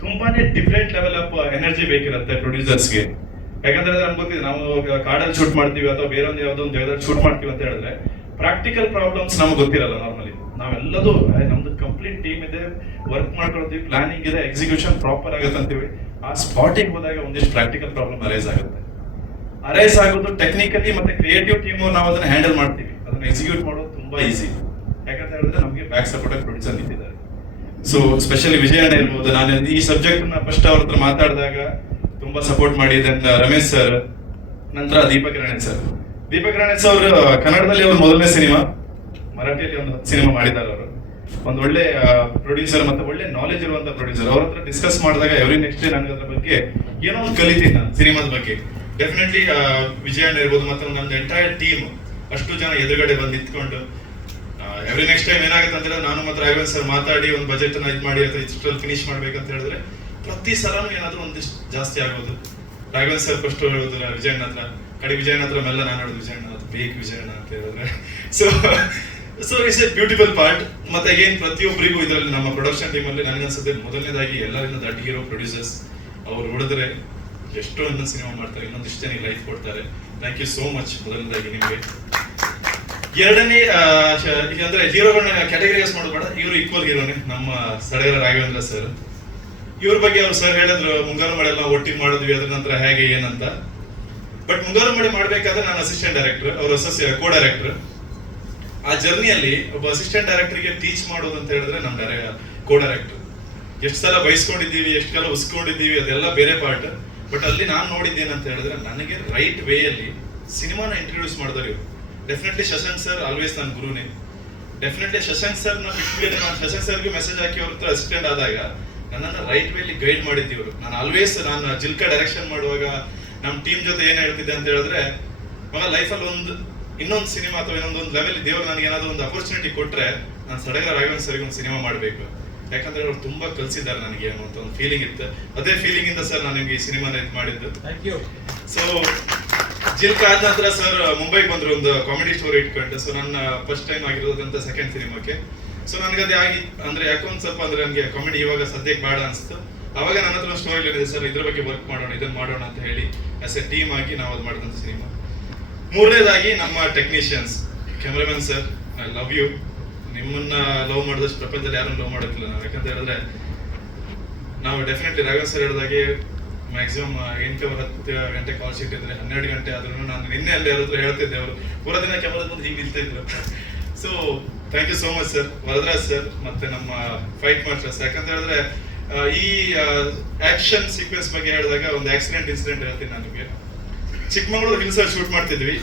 ತುಂಬಾನೇ ಡಿಫ್ರೆಂಟ್ ಲೆವೆಲ್ ಆಫ್ ಎನರ್ಜಿ ಬೇಕಿರುತ್ತೆ ಪ್ರೊಡ್ಯೂಸರ್ಸ್ಗೆ ಯಾಕಂದ್ರೆ ನಮ್ಗೆ ಗೊತ್ತಿದೆ, ನಾವು ಕಾಡಲ್ಲಿ ಶೂಟ್ ಮಾಡ್ತೀವಿ ಅಥವಾ ಬೇರೆ ಒಂದು ಯಾವುದೋ ಒಂದು ಜಾಗದಲ್ಲಿ ಶೂಟ್ ಮಾಡ್ತೀವಿ ಅಂತ ಹೇಳಿದ್ರೆ ಪ್ರಾಕ್ಟಿಕಲ್ ಪ್ರಾಬ್ಲಮ್ಸ್ ನಮ್ಗೆ ಗೊತ್ತಿರಲ್ಲ ನಾರ್ಮಲಿ ನಾವೆಲ್ಲದೂ ನಮ್ದು ಕಂಪ್ಲೀಟ್ ಟೀಮ್ ಇದೆ ವರ್ಕ್ ಮಾಡ್ಕೊಳ್ತೀವಿ ಪ್ಲಾನಿಂಗ್ ಇದೆ ಎಕ್ಸಿಕ್ಯೂಷನ್ ಪ್ರಾಪರ್ ಆಗುತ್ತೆ ಅಂತೀವಿ. ಆ ಸ್ಪಾಟಿಗೆ ಹೋದಾಗ ಒಂದಿಷ್ಟು ಪ್ರಾಕ್ಟಿಕಲ್ ಪ್ರಾಬ್ಲಮ್ ಅರೈಸ್ ಆಗುತ್ತೆ. ಅರೈಸ್ ಆಗೋದು ಟೆಕ್ನಿಕಲಿ ಮತ್ತೆ ಕ್ರಿಯೇಟಿವ್ ಟೀಮ್ ನಾವು ಅದನ್ನ ಹ್ಯಾಂಡಲ್ ಮಾಡ್ತೀವಿ. ಅದನ್ನ ಎಕ್ಸಿಕ್ಯೂಟ್ ಮಾಡೋದು ತುಂಬಾ ಈಸಿ ಯಾಕಂತ ಹೇಳಿದ್ರೆ ನಮಗೆ ಬ್ಯಾಕ್ ಸಪೋರ್ಟ್ ಪ್ರೊಡ್ಯೂಸರ್ ನಿಂತಿದ್ದಾರೆ. ಸೊ ಸ್ಪೆಷಲಿ ವಿಜಯಣ್ಣ ಇರ್ಬೋದು, ನಾನು ಈ ಸಬ್ಜೆಕ್ಟ್ ಫಸ್ಟ್ ಅವ್ರ ಹತ್ರ ಮಾತಾಡಿದಾಗ ತುಂಬಾ ಸಪೋರ್ಟ್ ಮಾಡಿದಂತ ರಮೇಶ್ ಸರ್ ನಂತರ ದೀಪಕ್ ರಾಣೆ ಸರ್ ದೀಪಕ್ ರಾಣೆ ಸರ್ ಕನ್ನಡದಲ್ಲಿ ಅವ್ರ ಮೊದಲನೇ ಸಿನಿಮಾ. ಮರಾಠಿಯಲ್ಲಿ ಒಂದು ಸಿನಿಮಾ ಮಾಡಿದ್ದಾರೆ ಅವರು. ಒಂದು ಒಳ್ಳೆ ಪ್ರೊಡ್ಯೂಸರ್ ಮತ್ತೆ ಒಳ್ಳೆ ನಾಲೆಜ್ ಇರುವಂತ ಪ್ರೊಡ್ಯೂಸರ್ ಅವ್ರ ಹತ್ರ ಡಿಸ್ಕಸ್ ಮಾಡಿದಾಗ ಎವ್ರಿ ನೆಕ್ಸ್ಟ್ ಡೇ ನನಗೆ ಅದ್ರ ಬಗ್ಗೆ ಏನೋ ಒಂದು ಕಲಿತೀನಿ ನಾನು ಸಿನಿಮಾದ ಬಗ್ಗೆ. ಡೆಫಿನೆಟ್ಲಿ ವಿಜಯಣ್ಣ ಇರ್ಬೋದು ಮತ್ತೆ ನಮ್ದು ಎಂಟೈರ್ ಟೀಮ್ ಅಷ್ಟು ಜನ ಎದುರುಗಡೆ ಬಂದು ನಿಂತ್ಕೊಂಡು ಎವ್ರಿ ನೆಕ್ಸ್ಟ್ ಟೈಮ್ ಏನಾಗುತ್ತೆ ಅಂತ ಹೇಳಿದ್ರೆ ನಾನು ಮತ್ತೆ ರಾಘವೇಂದ್ರ ಸರ್ ಮಾತಾಡಿ, ಒಂದು ಬಜೆಟ್ ಅನ್ನ ಇದು ಮಾಡಿ, ಅಥವಾ ಇಷ್ಟರಲ್ಲಿ ಫಿನಿಶ್ ಮಾಡ್ಬೇಕಂತ ಹೇಳಿದ್ರೆ ಪ್ರತಿ ಸಲನೂ ಏನಾದರೂ ಒಂದಿಷ್ಟು ಜಾಸ್ತಿ ಆಗೋದು. ರಾಘವೇಂದ್ರ ಸರ್ ಫಸ್ಟ್ ಹೇಳೋದು ವಿಜಯಣ್ಣ ಹತ್ರ. ಕಡೆ ವಿಜಯಣ್ಣ ಹತ್ರ ಮೆಲ್ಲ ನಾನು ಹೇಳೋದು ವಿಜಯಣ್ಣ ಅದು ಬೇಕು ವಿಜಯಣ್ಣ ಅಂತ ಹೇಳಿದ್ರೆ. So so it's a beautiful part ಮತ್ತೆ ಅಗೇನ್ ಪ್ರತಿಯೊಬ್ಬರಿಗೂ ಇದರಲ್ಲಿ ನಮ್ಮ ಪ್ರೊಡಕ್ಷನ್ ಟೀಮ್ ಅಲ್ಲಿ ನನಗನ್ಸುತ್ತೆ ಮೊದಲನೇದಾಗಿ ಎಲ್ಲರಿಂದ ಹೀರೋ ಪ್ರೊಡ್ಯೂಸರ್ಸ್ ಅವ್ರು ಹೊಡೆದ್ರೆ ಎಷ್ಟೋ ಒಂದು ಸಿನಿಮಾ ಮಾಡ್ತಾರೆ, ಇನ್ನೊಂದಿಷ್ಟು ಜನ ಲೈಫ್ ಕೊಡ್ತಾರೆ. ಥ್ಯಾಂಕ್ ಯು ಸೋ ಮಚ್ ಮೊದಲನೇದಾಗಿ ನಿಮಗೆ. ಎರಡನೇ ಅಂದ್ರೆ ಹೀರೋಗಳನ್ನ ಕ್ಯಾಟಗರೈಸ್ ಮಾಡಬೇಡ. ಬೇಡ ಇವರು ಈಕ್ವಲ್ ಹೀರೋನೆ ನಮ್ಮ ಸಡಗರ ರಾಘವೇಂದ್ರ ಸರ್ ಇವ್ರ ಬಗ್ಗೆ ಅವ್ರು ಸರ್ ಹೇಳಿದ್ರು, ಮುಂಗಾರು ಮಳೆ ಎಲ್ಲ ಒಟ್ಟಿಗೆ ಮಾಡಿದ್ವಿ, ಅದ್ರ ನಂತರ ಹೇಗೆ, ಏನಂತ. ಬಟ್ ಮುಂಗಾರು ಮಳೆ ಮಾಡ್ಬೇಕಾದ್ರೆ ನಾನು ಅಸಿಸ್ಟೆಂಟ್ ಡೈರೆಕ್ಟರ್ ಅವ್ರ ಅಸೋಸಿಯೇಟ್ ಕೋ ಡೈರೆಕ್ಟರ್ ಆ ಜರ್ನಿಯಲ್ಲಿ ಒಬ್ಬ ಅಸಿಸ್ಟೆಂಟ್ ಡೈರೆಕ್ಟರ್ಗೆ ಟೀಚ್ ಮಾಡೋದು ಅಂತ ಹೇಳಿದ್ರೆ ನಮ್ಮ ಕೋ ಡೈರೆಕ್ಟರ್ ಎಷ್ಟು ಸಲ ಬಯಸ್ಕೊಂಡಿದ್ದೀವಿ ಎಷ್ಟು ಸಲ ಉಸ್ಕೊಂಡಿದ್ದೀವಿ, ಅದೆಲ್ಲ ಬೇರೆ ಪಾರ್ಟ್ ಬಟ್ ಅಲ್ಲಿ ನಾನು ನೋಡಿದ್ದೇನಂತ ಹೇಳಿದ್ರೆ ನನಗೆ ರೈಟ್ ವೇಯಲ್ಲಿ ಸಿನಿಮಾನ ಇಂಟ್ರೊಡ್ಯೂಸ್ ಮಾಡಿದವರು ಇವರು. ಡೆಫಿನೆಟ್ಲಿ ಶಶಾಂಕ್ ಸರ್ ಆಲ್ವೇಸ್ ನನ್ನ ಗುರುನೇ. ಡೆಫಿನೆಟ್ಲಿ ಶಶಾಂಕ್ ಸರ್ ನಾನು ಶಶಾಂಕ್ ಸರ್ಗೆ ಮೆಸೇಜ್ ಹಾಕಿ ಅವ್ರ ಹತ್ರ ಅಸಿಸ್ಟೆಂಟ್ ಆದಾಗ ನನ್ನನ್ನು ರೈಟ್ ವೇಲಿ ಗೈಡ್ ಮಾಡಿದ್ದೀವರು. ನಾನು ಆಲ್ವೇಸ್ ನಾನು ಜಿಲ್ಕ ಡೈರೆಕ್ಷನ್ ಮಾಡುವಾಗ ನಮ್ಮ ಟೀಮ್ ಜೊತೆ ಏನು ಹೇಳ್ತಿದ್ದೆ ಅಂತ ಹೇಳಿದ್ರೆ ಮಗ ಲೈಫಲ್ಲಿ ಒಂದು ಇನ್ನೊಂದು ಸಿನಿಮಾ ಅಥವಾ ಇನ್ನೊಂದು ಒಂದು ಲೆವೆಲ್ ದೇವರು ನನಗೆ ಏನಾದ್ರು ಒಂದು ಅಪರ್ಚುನಿಟಿ ಕೊಟ್ಟರೆ ನಾನು ಸಡಗರ ರಾಘವೇಂದ್ರ ಸರಿಗೆ ಒಂದು ಸಿನಿಮಾ ಮಾಡಬೇಕು. ಯಾಕಂದ್ರೆ ಅವ್ರು ತುಂಬಾ ಕಲಿಸಿದ್ದಾರೆ ನನಗೆ ಅನ್ನುವಂತ ಒಂದು ಫೀಲಿಂಗ್ ಇತ್ತು. ಅದೇ ಫೀಲಿಂಗ್ ಇಂದ ಸರ್ ನಾನು ನಿಮ್ಗೆ ಈ ಸಿನಿಮಾನ ಇದು ಮಾಡಿದ್ದು. ಸೊ ಜಿಲ್ಕ ಆದ ನಂತರ ಸರ್ ಮುಂಬೈಗೆ ಬಂದ್ರು ಒಂದು ಕಾಮಿಡಿ ಸ್ಟೋರಿ ಇಟ್ಕೊಂಡು. ಸೊ ನನ್ನ ಫಸ್ಟ್ ಟೈಮ್ ಆಗಿರೋದಂತ ಸೆಕೆಂಡ್ ಸಿನಿಮಾಕ್ಕೆ ಸೊ ನನಗೆ ಅದೇ ಆಗಿ, ಅಂದ್ರೆ ಅಕೌಂಟ್ ಸ್ವಲ್ಪ ಅಂದ್ರೆ ನನಗೆ ಕಾಮಿಡಿ ಇವಾಗ ಸದ್ಯಕ್ಕೆ ಬೇಡ ಅನ್ಸ್ತು. ಅವಾಗ ನನ್ನ ಹತ್ರ ಸ್ಟೋರಿ ಇದೆ ಸರ್, ಇದ್ರ ಬಗ್ಗೆ ವರ್ಕ್ ಮಾಡೋಣ ಇದನ್ನ ಮಾಡೋಣ ಅಂತ ಹೇಳಿ ಆಸ್ ಎ ಟೀಮ್ ಆಗಿ ನಾವು ಅದು ಮಾಡಿದಂಥ ಸಿನಿಮಾ ಮೂರನೇದಾಗಿ ನಮ್ಮ technicians cameraman sir I love you ನಿಮ್ಮನ್ನ ಲವ್ ಮಾಡಿದಷ್ಟು ಪ್ರಪಂಚದಲ್ಲಿ ಯಾರನ್ನು ಲವ್ ಮಾಡೋದಿಲ್ಲ ನಾವು. ಯಾಕಂತ ಹೇಳಿದ್ರೆ, ನಾವು ಡೆಫಿನೆಟ್ಲಿ ರಾಘವ್ ಸರ್ ಹೇಳಿದಾಗೆ ಮ್ಯಾಕ್ಸಿಮಮ್ ಎಂಟು ಹತ್ತು ಗಂಟೆ ಕಾಲ್ ಶೀಟ್ ಇದ್ರೆ, ಹನ್ನೆರಡು ಗಂಟೆ ಆದ್ರೂ ನಾನು ನಿನ್ನೆ ಅಲ್ಲಿ ಯಾರ ಹತ್ರ ಹೇಳ್ತಿದ್ದೆ ಅವರು. ಪೂರ ದಿನ ಕ್ಯಾಮ್ರಾದ ಮುಂದೆ ಹೀಗೆ ನಿಲ್ತಿದ್ರು so thank you so much sir Varadaraj sir ಮತ್ತೆ ನಮ್ಮ ಫೈಟ್ ಮಾಸ್ಟರ್ಸ್ ಯಾಕಂತ ಹೇಳಿದ್ರೆ ಈ ಆಕ್ಷನ್ ಸೀಕ್ವೆನ್ಸ್ ಬಗ್ಗೆ ಹೇಳಿದಾಗ ಒಂದು ಆಕ್ಸಿಡೆಂಟ್ ಇನ್ಸಿಡೆಂಟ್ ಹೇಳ್ತೀನಿ ನಾನು ನಿಮಗೆ. ಚಿಕ್ಕಮಗಳೂರು ಹಿಲ್ಸ್ ಶೂಟ್ ಮಾಡ್ತಿದ್ವಿ.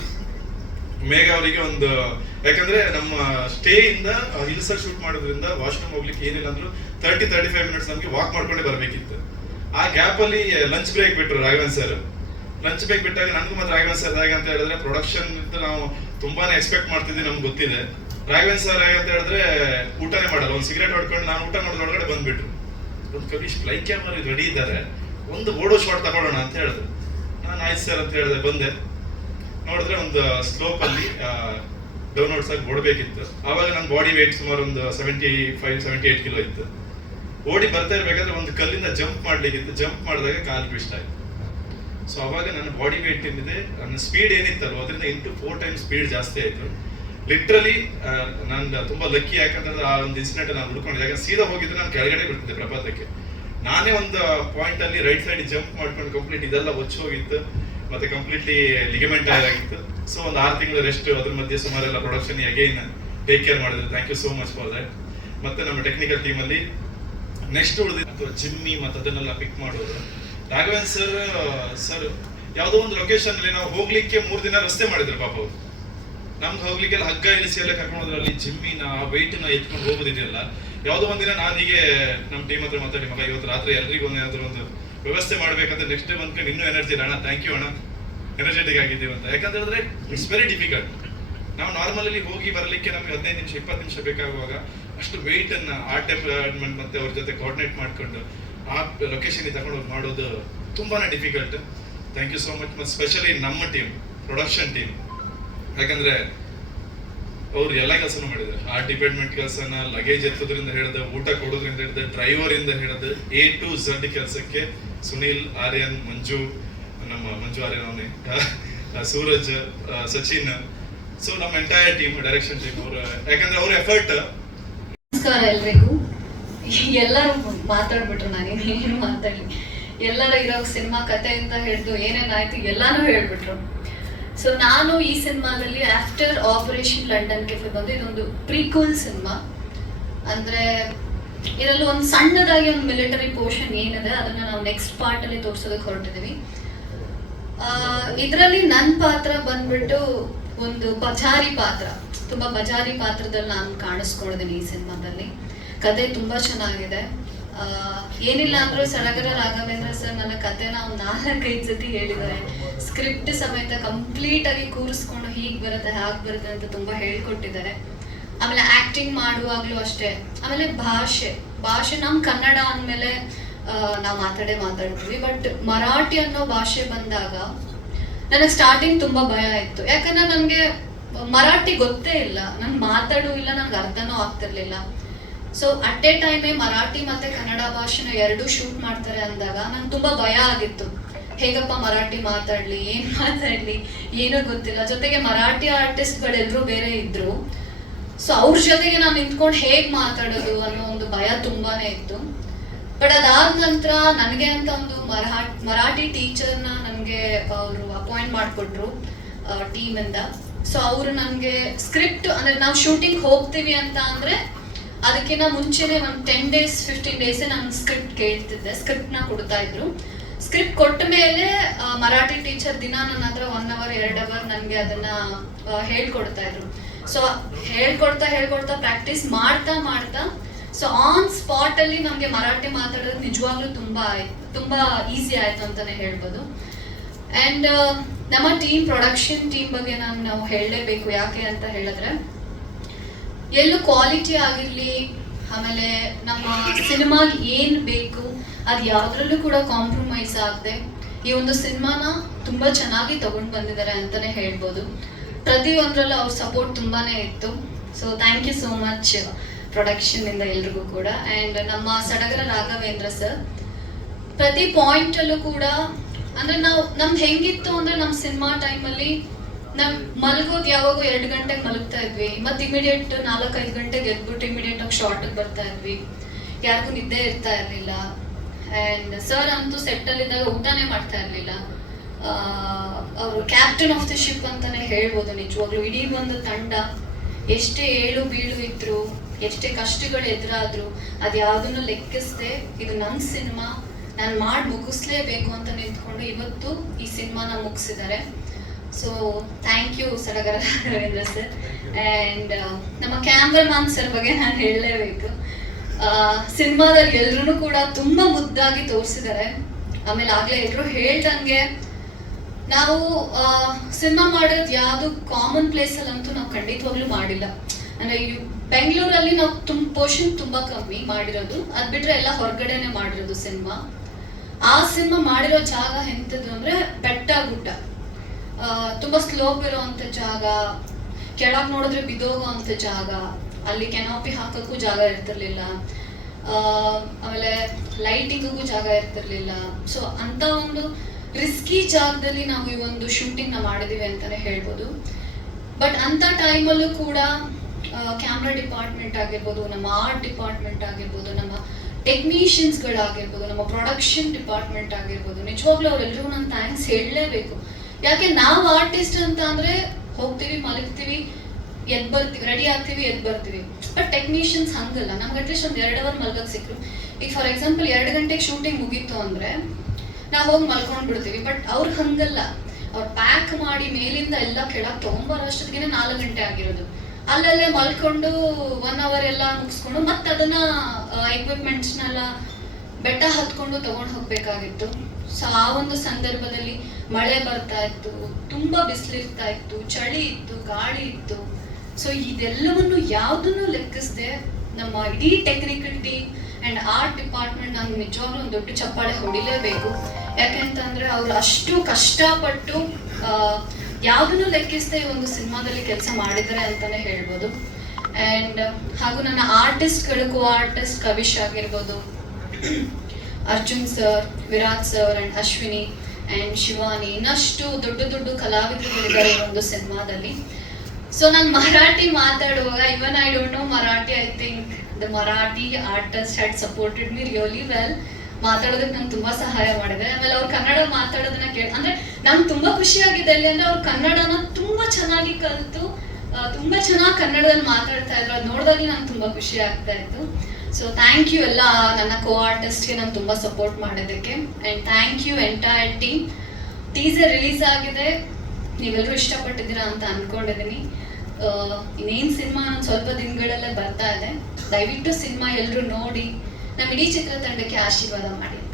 ಮೇಘ ಅವರಿಗೆ ಒಂದು, ಯಾಕಂದ್ರೆ ನಮ್ಮ ಸ್ಟೇ ಇಂದ ಹಿಲ್ಸ್ ಶೂಟ್ ಮಾಡೋದ್ರಿಂದ ವಾಶ್ರೂಮ್ ಹೋಗ್ಲಿಕ್ಕೆ ಏನಿಲ್ಲ ಅಂದ್ರೂ ತರ್ಟಿ ತರ್ಟಿ ಫೈವ್ ಮಿನಿಟ್ಸ್ ನಮಗೆ ವಾಕ್ ಮಾಡ್ಕೊಂಡೇ ಬರಬೇಕಿತ್ತು. ಆ ಗ್ಯಾಪ್ ಅಲ್ಲಿ ಲಂಚ್ ಬ್ರೇಕ್ ಬಿಟ್ರು ರಾಘವನ್ ಸರ್ ಲಂಚ್ ಬ್ರೇಕ್ ಬಿಟ್ಟಾಗ ನನಗೂ ಮತ್ತೆ ರಾಘವನ್ ಸರ್ ಹೇಗೆ ಅಂತ ಹೇಳಿದ್ರೆ ಪ್ರೊಡಕ್ಷನ್ ನಾವು ತುಂಬಾನೇ ಎಕ್ಸ್ಪೆಕ್ಟ್ ಮಾಡ್ತಿದ್ವಿ ನಮ್ಗೆ ಗೊತ್ತಿದೆ. ರಾಘವನ್ ಸರ್ ಹೇಗಂತ ಹೇಳಿದ್ರೆ ಊಟನೇ ಮಾಡಲ್ಲ. ಒಂದು ಸಿಗರೇಟ್ ಹೊಡ್ಕೊಂಡು ನಾನು ಊಟ ಮಾಡೋದ್ರೊಳಗಡೆ ಬಂದ್ಬಿಟ್ರು. ಒಂದು ಕವಿ ಲೈಕ್ ಕ್ಯಾಮರಾ ರೆಡಿ ಇದ್ದಾರೆ. ಒಂದು ಓಡೋ ಶಾಟ್ ತಗೊಳ್ಳೋಣ ಅಂತ ಹೇಳಿದ್ರು. ನಾನು ಆಯ್ತು ಸರ್ ಅಂತ ಹೇಳಿದೆ, ಬಂದೆ. ನೋಡಿದ್ರೆ ಒಂದು ಸ್ಲೋಪ್ ಅಲ್ಲಿ ಡೌನ್ಲೋಡ್ಸ್ ಆಗಿ ಓಡಬೇಕಿತ್ತು. ಆವಾಗ ನನ್ನ ಬಾಡಿ ವೇಟ್ ಸುಮಾರು ಒಂದು seventy five seventy eight kilo ಇತ್ತು. ಓಡಿ ಬರ್ತಾ ಇರಬೇಕಾದ್ರೆ ಒಂದು ಕಲ್ಲಿಂದ ಜಂಪ್ ಮಾಡಲಿಕ್ಕಿತ್ತು. ಜಂಪ್ ಮಾಡಿದಾಗ ಕಾಲು ಟ್ವಿಸ್ಟ್ ಆಯ್ತು. ಸೊ ಅವಾಗ ನನ್ನ ಬಾಡಿ ವೇಟ್ ಏನಿದೆ, ನನ್ನ ಸ್ಪೀಡ್ ಏನಿತ್ತಲ್ವ, ಅದರಿಂದ ಇಂಟು ಫೋರ್ ಟೈಮ್ ಸ್ಪೀಡ್ ಜಾಸ್ತಿ ಆಯ್ತು. ಲಿಟ್ರಲಿ ನಾನು ತುಂಬಾ ಲಕ್ಕಿ ಯಾಕಂತಂದ್ರೆ ಆ ಒಂದು ಇನ್ಸಿಡೆಂಟ್ ನಾನು ಹುಡ್ಕೊಂಡಿದ್ದೆ ಯಾಕಂದ್ರೆ ಸೀದಾ ಹೋಗಿದ್ರೆ ನಾನು ಕೆಳಗಡೆ ಬಿಡ್ತಿದ್ದೆ ಪ್ರಪಾತಕ್ಕೆ. ನಾನೇ ಒಂದು ಪಾಯಿಂಟ್ ಅಲ್ಲಿ ರೈಟ್ ಸೈಡ್ ಜಂಪ್ ಮಾಡ್ಕೊಂಡು ಕಂಪ್ಲೀಟ್ ಇದೆಲ್ಲ ಒಚ್ಚಿ ಹೋಗಿತ್ತು. ಮತ್ತೆ ಕಂಪ್ಲೀಟ್ಲಿ ಲಿಗಮೆಂಟ್ ಆಗಿತ್ತು. ಸೊ ಒಂದು ಆರು ತಿಂಗಳು ರೆಸ್ಟ್ ಅದ್ರ ಮಧ್ಯೆ ಸುಮಾರೆಲ್ಲ ಪ್ರೊಡಕ್ಷನ್ ಅಗೈನ್ ಟೇಕ್ ಕೇರ್ ಮಾಡಿದ್ರು. Thank you so much for that ಮತ್ತೆ ನಮ್ಮ ಟೆಕ್ನಿಕಲ್ ಟೀಮ್ ಅಲ್ಲಿ ನೆಕ್ಸ್ಟ್ ಉಳಿದಿತ್ತು ಜಿಮ್ಮಿ ಮತ್ತೆ ಅದನ್ನೆಲ್ಲ ಪಿಕ್ ಮಾಡೋದು. ರಾಘವೇಂದ್ರ ಸರ್ ಸರ್ ಯಾವುದೋ ಒಂದು ಲೊಕೇಶನ್ ಅಲ್ಲಿ ನಾವು ಹೋಗ್ಲಿಕ್ಕೆ ಮೂರು ದಿನ ರಸ್ತೆ ಮಾಡಿದ್ರು ಪಾಪ ಅವರು. ನಮ್ಗೆ ಹೋಗ್ಲಿಕ್ಕೆಲ್ಲ ಹಗ್ಗ ಇಳಿಸಿ ಎಲ್ಲ ಕರ್ಕೊಂಡು ಹೋದ್ರಲ್ಲಿ ಜಿಮ್ಮಿನ ಆ ನ ಎತ್ಕೊಂಡು ಹೋಗೋದಿದೆಯಲ್ಲ, ಯಾವುದೋ ಒಂದಿನ ನಾನು ಹೀಗೆ ನಮ್ಮ ಟೀಮ್ ಹತ್ರ ಮಾತಾಡಿ, ಮಗ, ಇವತ್ತು ರಾತ್ರಿ ಎಲ್ರಿಗೂ ಒಂದು ಏನಾದ್ರು ಒಂದು ವ್ಯವಸ್ಥೆ ಮಾಡ್ಬೇಕಂದ್ರೆ ನೆಕ್ಸ್ಟ್ ಡೇ ಬಂದ್ಕೊಂಡು ಇನ್ನೂ ಎನರ್ಜಿ ಅಣ್ಣ ಥ್ಯಾಂಕ್ ಯು ಅಣ್ಣ ಎನರ್ಜೆಟಿಕ್ ಆಗಿದ್ದೀವಿ ಅಂತ. ಯಾಕಂತ ಹೇಳಿದ್ರೆ ಇಟ್ಸ್ ವೆರಿ ಡಿಫಿಕಲ್ಟ್ ನಾವು ನಾರ್ಮಲಲ್ಲಿ ಹೋಗಿ ಬರಲಿಕ್ಕೆ ನಮಗೆ ಹದಿನೈದು ನಿಮಿಷ, ಇಪ್ಪತ್ತು ನಿಮಿಷ ಬೇಕಾಗುವಾಗ ಅಷ್ಟು ವೆಯ್ಟ್ ಅನ್ನ ಆರ್ಟ್ ಡಿಪಾರ್ಟ್ಮೆಂಟ್ ಮತ್ತೆ ಅವ್ರ ಜೊತೆ ಕೋಆರ್ಡಿನೇಟ್ ಮಾಡ್ಕೊಂಡು ಆ ಲೊಕೇಶನ್ ತಗೊಂಡು ಮಾಡೋದು ತುಂಬಾನೇ difficult thank you so much ಮತ್ತು ಸ್ಪೆಷಲಿ ನಮ್ಮ ಟೀಮ್ ಪ್ರೊಡಕ್ಷನ್ ಟೀಮ್ ಯಾಕಂದ್ರೆ ಅವ್ರು ಎಲ್ಲ ಕೆಲಸನೂ ಮಾಡಿದ್ರು ಆ ಡಿಪಾರ್ಟ್ಮೆಂಟ್ ಕೆಲಸನ ಲಗೇಜ್ ಎತ್ತೋದ್ರಿಂದ ಹಿಡಿದು, ಊಟ ಕೊಡೋದ್ರಿಂದ ಹಿಡಿದು ಡ್ರೈವರ್ ಇಂದ ಹಿಡಿದು ಎ ಟು ಝಡ್ ಕೆಲಸಕ್ಕೆ ಸುನೀಲ್, ಆರ್ಯನ್, ಮಂಜು, ನಮ್ಮ ಮಂಜು, ಆರ್ಯನ್ ಅವನೇ ಸೂರಜ್ ಸಚಿನ್. ಸೊ ನಮ್ಮ ಎಂಟೈರ್ ಟೀಮ್ ಡೈರೆಕ್ಷನ್ ಟೀಮ್ ಅವ್ರ, ಯಾಕಂದ್ರೆ ಅವ್ರ ಎಫರ್ಟ್ ನಮಸ್ಕಾರ ಎಲ್ರಿಗೂ. ಎಲ್ಲರೂ ಮಾತಾಡ್ಬಿಟ್ರು ನಾನು ಏನು ಮಾತಾಡಿ ಎಲ್ಲರೂ ಇರೋ ಸಿನಿಮಾ ಕಥೆಯಿಂದ ಹಿಡಿದು ಏನೇನಾಯ್ತು ಎಲ್ಲಾನು ಹೇಳ್ಬಿಟ್ರು. ಸೊ ನಾನು ಈ ಸಿನಿಮಾದಲ್ಲಿ ಆಫ್ಟರ್ ಆಪರೇಷನ್ ಲಂಡನ್ ಕೆಫೆ ಬಂದು ಇದೊಂದು ಪ್ರೀಕ್ವಲ್ ಸಿನಿಮಾ ಅಂದ್ರೆ, ಇದರಲ್ಲಿ ಒಂದು ಸಣ್ಣದಾಗಿ ಒಂದು ಮಿಲಿಟರಿ ಪೋರ್ಷನ್ ಏನಿದೆ, ಅದನ್ನ ನಾವು ನೆಕ್ಸ್ಟ್ ಪಾರ್ಟ್ ಅಲ್ಲಿ ತೋರ್ಸೋದಕ್ಕೆ ಹೊರಟಿದೀವಿ ಇದರಲ್ಲಿ ನನ್ನ ಪಾತ್ರ ಬಂದ್ಬಿಟ್ಟು ಒಂದು ಬಜಾರಿ ಪಾತ್ರ. ತುಂಬಾ ಬಜಾರಿ ಪಾತ್ರದಲ್ಲಿ ನಾನು ಕಾಣಿಸ್ಕೊಂಡಿದ್ದೀನಿ ಈ ಸಿನಿಮಾದಲ್ಲಿ ಕತೆ ತುಂಬಾ ಚೆನ್ನಾಗಿದೆ. ಏನಿಲ್ಲ ಅಂದ್ರೂ ಸಡಗರ ರಾಘವೇಂದ್ರ ಸರ್ ನನ್ನ ಕತೆನ ಒಂದು ನಾಲ್ಕೈದು ಸತಿ ಹೇಳಿದ್ದಾರೆ. ಸ್ಕ್ರಿಪ್ಟ್ ಸಮೇತ ಕಂಪ್ಲೀಟ್ ಆಗಿ ಕೂರಿಸ್ಕೊಂಡು ಹೀಗ್ ಬರುತ್ತೆ, ಹಾಗೆ ಬರುತ್ತೆ ಅಂತ ತುಂಬಾ ಹೇಳ್ಕೊಟ್ಟಿದ್ದಾರೆ. ಆಮೇಲೆ ಆಕ್ಟಿಂಗ್ ಮಾಡುವಾಗ್ಲೂ ಅಷ್ಟೇ. ಆಮೇಲೆ ಭಾಷೆ. ಭಾಷೆ ನಮ್ ಕನ್ನಡ ಅಂದಮೇಲೆ ನಾವು ಮಾತಾಡೇ ಮಾತಾಡ್ತೀವಿ. ಬಟ್ ಮರಾಠಿ ಅನ್ನೋ ಭಾಷೆ ಬಂದಾಗ ನನಗೆ ಸ್ಟಾರ್ಟಿಂಗ್ ತುಂಬಾ ಭಯ ಇತ್ತು. ಯಾಕಂದ್ರೆ ನನಗೆ ಮರಾಠಿ ಗೊತ್ತೇ ಇಲ್ಲ. ನಂಗೆ ಮಾತಾಡೂ ಇಲ್ಲ, ನಂಗೆ ಅರ್ಥನೂ ಆಗ್ತಿರ್ಲಿಲ್ಲ. ಸೊ ಅಟ್ ಎ ಟೈಮೇ ಮರಾಠಿ ಮತ್ತೆ ಕನ್ನಡ ಭಾಷೆನ ಎರಡೂ ಶೂಟ್ ಮಾಡ್ತಾರೆ ಅಂದಾಗ ನಂಗೆ ತುಂಬಾ ಭಯ ಆಗಿತ್ತು. ಹೇಗಪ್ಪ ಮರಾಠಿ ಮಾತಾಡ್ಲಿ, ಏನ್ ಮಾತಾಡ್ಲಿ, ಏನೂ ಗೊತ್ತಿಲ್ಲ. ಜೊತೆಗೆ ಮರಾಠಿ ಆರ್ಟಿಸ್ಟ್ಗಳೆಲ್ಲರೂ ಬೇರೆ ಇದ್ರು. ಸೊ ಅವ್ರ ಜೊತೆಗೆ ನಾನು ನಿಂತ್ಕೊಂಡು ಹೇಗ್ ಮಾತಾಡೋದು ಅನ್ನೋ ಒಂದು ಭಯ ತುಂಬಾನೇ ಇತ್ತು. ಬಟ್ ಅದಾದ ನಂತರ ನನಗೆ ಅಂತ ಒಂದು ಮರಾಠಿ ಮರಾಠಿ ಟೀಚರ್ನ ನನಗೆ ಅವರು ಅಪಾಯಿಂಟ್ ಮಾಡಿಕೊಟ್ರು ಟೀಮಿಂದ ಸೊ ಅವರು ನನಗೆ ಸ್ಕ್ರಿಪ್ಟ್ ಅಂದ್ರೆ ನಾವು ಶೂಟಿಂಗ್ ಹೋಗ್ತೀವಿ ಅಂತ ಅಂದ್ರೆ ಅದಕ್ಕಿಂತ ಮುಂಚೆನೆ ಒಂದು ಟೆನ್ ಡೇಸ್ ಫಿಫ್ಟೀನ್ ಡೇಸ್ ನಾನು ಸ್ಕ್ರಿಪ್ಟ್ ಕೇಳ್ತಿದ್ದೆ. ಸ್ಕ್ರಿಪ್ಟ್ನ ಕೊಡ್ತಾ ಇದ್ರು. ಸ್ಕ್ರಿಪ್ಟ್ ಕೊಟ್ಟ ಮೇಲೆ ಮರಾಠಿ ಟೀಚರ್ ದಿನ ನನ್ನ ಹತ್ರ ಒನ್ ಅವರ್ ಎರಡು ಅವರ್ ನನಗೆ ಅದನ್ನ ಹೇಳ್ಕೊಡ್ತಾ ಇದ್ರು. ಸೊ ಹೇಳ್ಕೊಡ್ತಾ ಹೇಳ್ಕೊಡ್ತಾ ಪ್ರಾಕ್ಟೀಸ್ ಮಾಡ್ತಾ ಮಾಡ್ತಾ ಸೊ ಆನ್ ಸ್ಪಾಟ್ ಅಲ್ಲಿ ನಮಗೆ ಮರಾಠಿ ಮಾತಾಡೋದು ನಿಜವಾಗ್ಲೂ ತುಂಬಾ ತುಂಬಾ ಈಸಿ ಆಯ್ತು ಅಂತಾನೆ ಹೇಳ್ಬೋದು. ಅಂಡ್ ನಮ್ಮ ಟೀಮ್ ಪ್ರೊಡಕ್ಷನ್ ಟೀಮ್ ಬಗ್ಗೆ ನಾನು ನಾವು ಹೇಳಲೇಬೇಕು, ಯಾಕೆ ಅಂತ ಹೇಳಿದ್ರೆ ಎಲ್ಲೂ ಕ್ವಾಲಿಟಿ ಆಗಿರ್ಲಿ, ಆಮೇಲೆ ನಮ್ಮ ಸಿನಿಮಾಗೆ ಏನು ಬೇಕು, ಅದು ಯಾವುದ್ರಲ್ಲೂ ಕೂಡ ಕಾಂಪ್ರಮೈಸ್ ಆಗದೆ. ಈ ಒಂದು ಸಿನಿಮಾನ ತುಂಬಾ ಚೆನ್ನಾಗಿ ತಗೊಂಡು ಬಂದಿದ್ದಾರೆ ಅಂತಲೇ ಹೇಳ್ಬೋದು. ಪ್ರತಿಯೊಂದರಲ್ಲೂ ಅವ್ರ ಸಪೋರ್ಟ್ ತುಂಬಾನೇ ಇತ್ತು. So thank you so much production ಇಂದ ಎಲ್ರಿಗೂ ಕೂಡ. ಅಂಡ್ ನಮ್ಮ ಸಡಗರ ರಾಘವೇಂದ್ರ ಸರ್ ಪ್ರತಿ ಪಾಯಿಂಟಲ್ಲೂ ಕೂಡ, ಅಂದ್ರೆ ನಾವು ನಮ್ದು ಹೆಂಗಿತ್ತು ಅಂದ್ರೆ ನಮ್ಮ ಸಿನಿಮಾ ಟೈಮಲ್ಲಿ ನಾವ್ ಮಲಗೋದು ಯಾವಾಗ ಎರಡು ಗಂಟೆಗೆ ಮಲಗ್ತಾ ಇದ್ವಿ. ಮತ್ತೆ ಇಮಿಡಿಯೇಟ್ ನಾಲ್ಕೈದು ಗಂಟೆಗೆ ಎದ್ಬಿಟ್ಟು ಇಮಿಡಿಯೇಟ್ ಆಗಿ ಶಾರ್ಟ್ ಬರ್ತಾ ಇದ್ವಿ. ಯಾರಿಗೂ ನಿದ್ದೆ ಇರ್ತಾ ಇರಲಿಲ್ಲ. ಅಂಡ್ ಸರ್ ಅಂತೂ ಸೆಟ್ ಅಲ್ಲಿ ಇದ್ದಾಗ ಊಟನೇ ಮಾಡ್ತಾ ಇರಲಿಲ್ಲ. ಅವರು ಕ್ಯಾಪ್ಟನ್ ಆಫ್ ದ ಶಿಪ್ ಅಂತಾನೆ ಹೇಳ್ಬೋದು ನಿಜವಾಗ್ಲೂ. ಇಡೀ ಒಂದು ತಂಡ ಎಷ್ಟೇ ಏಳು ಬೀಳು ಇದ್ರು, ಎಷ್ಟೇ ಕಷ್ಟಗಳು ಎದುರಾದ್ರು, ಅದು ಯಾವುದನ್ನು ಲೆಕ್ಕಿಸದೆ ಇದು ನನ್ನ ಸಿನಿಮಾ, ನಾನು ಮಾಡಿ ಮುಗಿಸ್ಲೇಬೇಕು ಅಂತ ನಿಂತ್ಕೊಂಡು ಇವತ್ತು ಈ ಸಿನಿಮಾನ ಮುಗಿಸಿದ್ದಾರೆ so thank you Sadagara Ravindra sir and ನಮ್ಮ ಕ್ಯಾಮ್ರಾಮನ್ ಸರ್ ಬಗ್ಗೆ ನಾನು ಹೇಳಲೇಬೇಕು. ಸಿನಿಮಾದಲ್ಲಿ ಎಲ್ರೂ ಕೂಡ ತುಂಬ ಮುದ್ದಾಗಿ ತೋರಿಸಿದ್ದಾರೆ ಆಮೇಲೆ ಆಗ್ಲೇ ಎಲ್ಲರೂ ಹೇಳ್ದಂಗೆ ನಾವು ಸಿನಿಮಾ ಮಾಡೋದು ಯಾವುದು ಕಾಮನ್ ಪ್ಲೇಸಲ್ಲಂತೂ ನಾವು ಖಂಡಿತವಾಗ್ಲೂ ಮಾಡಿಲ್ಲ. ಅಂದರೆ ಈ ಬೆಂಗಳೂರಲ್ಲಿ ನಾವು ತುಂಬ ಪೋರ್ಷನ್ ತುಂಬ ಕಮ್ಮಿ ಮಾಡಿರೋದು. ಅದು ಬಿಟ್ಟರೆ ಎಲ್ಲ ಹೊರಗಡೆನೆ ಮಾಡಿರೋದು ಸಿನಿಮಾ. ಆ ಸಿನಿಮಾ ಮಾಡಿರೋ ಜಾಗ ಎಂತದ್ದು ಅಂದರೆ ಬೆಟ್ಟ ಗುಡ್ಡ. ತುಂಬಾ ಸ್ಲೋಪ್ ಇರುವಂತ ಜಾಗ, ಕೆಳಗ್ ನೋಡಿದ್ರೆ ಬಿದ್ದೋಗುವಂತ ಜಾಗ, ಅಲ್ಲಿ ಕೆನಾಪಿ ಹಾಕಕ್ಕೂ ಜಾಗ ಇರ್ತಿರ್ಲಿಲ್ಲ. ಆಮೇಲೆ ಲೈಟಿಂಗಿಗೂ ಜಾಗ ಇರ್ತಿರ್ಲಿಲ್ಲ. ಸೊ ಅಂತ ಒಂದು ರಿಸ್ಕಿ ಜಾಗದಲ್ಲಿ ನಾವು ಈ ಒಂದು ಶೂಟಿಂಗ್ನ ಮಾಡಿದೀವಿ ಅಂತಾನೆ ಹೇಳ್ಬೋದು. ಬಟ್ ಅಂತ ಟೈಮಲ್ಲೂ ಕೂಡ ಕ್ಯಾಮ್ರಾ ಡಿಪಾರ್ಟ್ಮೆಂಟ್ ಆಗಿರ್ಬೋದು, ನಮ್ಮ ಆರ್ಟ್ ಡಿಪಾರ್ಟ್ಮೆಂಟ್ ಆಗಿರ್ಬೋದು, ನಮ್ಮ ಟೆಕ್ನಿಷಿಯನ್ಸ್ಗಳಾಗಿರ್ಬೋದು ನಮ್ಮ ಪ್ರೊಡಕ್ಷನ್ ಡಿಪಾರ್ಟ್ಮೆಂಟ್ ಆಗಿರ್ಬೋದು, ನಿಜವಾಗ್ಲೂ ಅವರೆಲ್ಲರೂ ನಾನು ಥ್ಯಾಂಕ್ಸ್ ಹೇಳಲೇಬೇಕು. ಯಾಕೆ ನಾವು ಆರ್ಟಿಸ್ಟ್ ಅಂತ ಅಂದ್ರೆ ಹೋಗ್ತೀವಿ, ಮಲಗ್ತೀವಿ, ಎದ್ ಬರ್ತೀವಿ ರೆಡಿ ಆಗ್ತೀವಿ, ಎದ್ ಬರ್ತೀವಿ. ಬಟ್ ಟೆಕ್ನಿಷಿಯನ್ಸ್ ಹಂಗಲ್ಲ. ನಮ್ಗೆ ಅಟ್ಲೀಸ್ಟ್ ಒಂದು ಎರಡು ಅವರ್ ಮಲ್ಗಕ್ ಸಿಕ್ರು. ಈಗ ಫಾರ್ ಎಕ್ಸಾಂಪಲ್ ಎರಡು ಗಂಟೆಗೆ ಶೂಟಿಂಗ್ ಮುಗೀತು ಅಂದ್ರೆ ನಾವು ಹೋಗಿ ಮಲ್ಕೊಂಡ್ ಬಿಡ್ತೀವಿ. ಬಟ್ ಅವ್ರು ಹಂಗಲ್ಲ. ಅವ್ರು ಪ್ಯಾಕ್ ಮಾಡಿ ಮೇಲಿಂದ ಎಲ್ಲ ಕೆಳಗೆ ತಗೊಂಬರೋ ನಾಲ್ಕು ಗಂಟೆ ಆಗಿರೋದು. ಅಲ್ಲಲ್ಲೇ ಮಲ್ಕೊಂಡು ಒನ್ ಅವರ್ ಎಲ್ಲ ಮುಗಿಸ್ಕೊಂಡು ಮತ್ತೆ ಅದನ್ನ ಎಕ್ವಿಪ್ಮೆಂಟ್ಸ್ನೆಲ್ಲ ಬೆಟ್ಟ ಹತ್ಕೊಂಡು ತಗೊಂಡು ಹೋಗ್ಬೇಕಾಗಿತ್ತು. ಸೊ ಆ ಒಂದು ಸಂದರ್ಭದಲ್ಲಿ ಮಳೆ ಬರ್ತಾ ಇತ್ತು, ತುಂಬಾ ಬಿಸಿಲಿರ್ತಾ ಇತ್ತು, ಚಳಿ ಇತ್ತು, ಗಾಳಿ ಇತ್ತು. ಸೊ ಇದೆಲ್ಲವನ್ನು ಯಾವುದನ್ನು ಲೆಕ್ಕಿಸದೆ ನಮ್ಮ ಇಡೀ technical team and art department ನಾನು ನಿಜವಾಗ್ಲೂ ಒಂದು ದೊಡ್ಡ ಚಪ್ಪಾಳೆ ಹೊಡಿಲೇಬೇಕು. ಯಾಕೆಂತಂದ್ರೆ ಅವ್ರು ಅಷ್ಟು ಕಷ್ಟಪಟ್ಟು ಯಾವುದನ್ನು ಲೆಕ್ಕಿಸದೆ ಈ ಒಂದು ಸಿನಿಮಾದಲ್ಲಿ ಕೆಲಸ ಮಾಡಿದ್ದಾರೆ ಅಂತಾನೆ ಹೇಳ್ಬೋದು. ಅಂಡ್ ಹಾಗೂ ನನ್ನ ಆರ್ಟಿಸ್ಟ್ಗಳು ಕೋ ಆರ್ಟಿಸ್ಟ್ ಕವಿಶ್ ಆಗಿರ್ಬೋದು Arjun sir, Virat sir and Ashwini and Shivani, ಇನ್ನಷ್ಟು ದೊಡ್ಡ ದೊಡ್ಡ ಕಲಾವಿದರುಗಳಿದ್ದಾರೆ ಈ ಒಂದು ಸಿನಿಮಾದಲ್ಲಿ. ಸೊ ನಾನು ಮರಾಠಿ ಮಾತಾಡುವಾಗ even I don't know Marathi I think the Marathi artist had supported me really well ಮಾತಾಡೋದಕ್ಕೆ ನಂಗೆ ತುಂಬಾ ಸಹಾಯ ಮಾಡಿದೆ ಆಮೇಲೆ ಅವ್ರು ಕನ್ನಡ ಮಾತಾಡೋದನ್ನ ಕೇಳಿ, ಅಂದ್ರೆ ನಂಗೆ ತುಂಬಾ ಖುಷಿ ಆಗಿದೆ ಅಲ್ಲಿ ಅಂದ್ರೆ ಅವ್ರು ಕನ್ನಡನ ತುಂಬಾ ಚೆನ್ನಾಗಿ ಕಲಿತು ತುಂಬಾ ಚೆನ್ನಾಗಿ ಕನ್ನಡದಲ್ಲಿ ಮಾತಾಡ್ತಾ ಇದ್ರು. ಅದು ನೋಡಿದಾಗ ನಂಗೆ ತುಂಬಾ ಖುಷಿ ಆಗ್ತಾ ಇತ್ತು. ಸೊ ಥ್ಯಾಂಕ್ ಯು ಎಲ್ಲ ನನ್ನ ಕೋ ಆರ್ಟಿಸ್ಟ್ಗೆ ನಾನು ತುಂಬ ಸಪೋರ್ಟ್ ಮಾಡೋದಕ್ಕೆ and thank you entire team teaser release ಆಗಿದೆ. ನೀವೆಲ್ಲರೂ ಇಷ್ಟಪಟ್ಟಿದ್ದೀರಾ ಅಂತ ಅಂದ್ಕೊಂಡಿದ್ದೀನಿ ಇನ್ನೇನು ಸಿನಿಮಾ ನಾನು ಸ್ವಲ್ಪ ದಿನಗಳಲ್ಲೇ ಬರ್ತಾ ಇದೆ. ದಯವಿಟ್ಟು ಸಿನಿಮಾ ಎಲ್ಲರೂ ನೋಡಿ. ನಮ್ಮ ಇಡೀ ಚಿತ್ರತಂಡಕ್ಕೆ ಆಶೀರ್ವಾದ ಮಾಡಿ ಅಂತ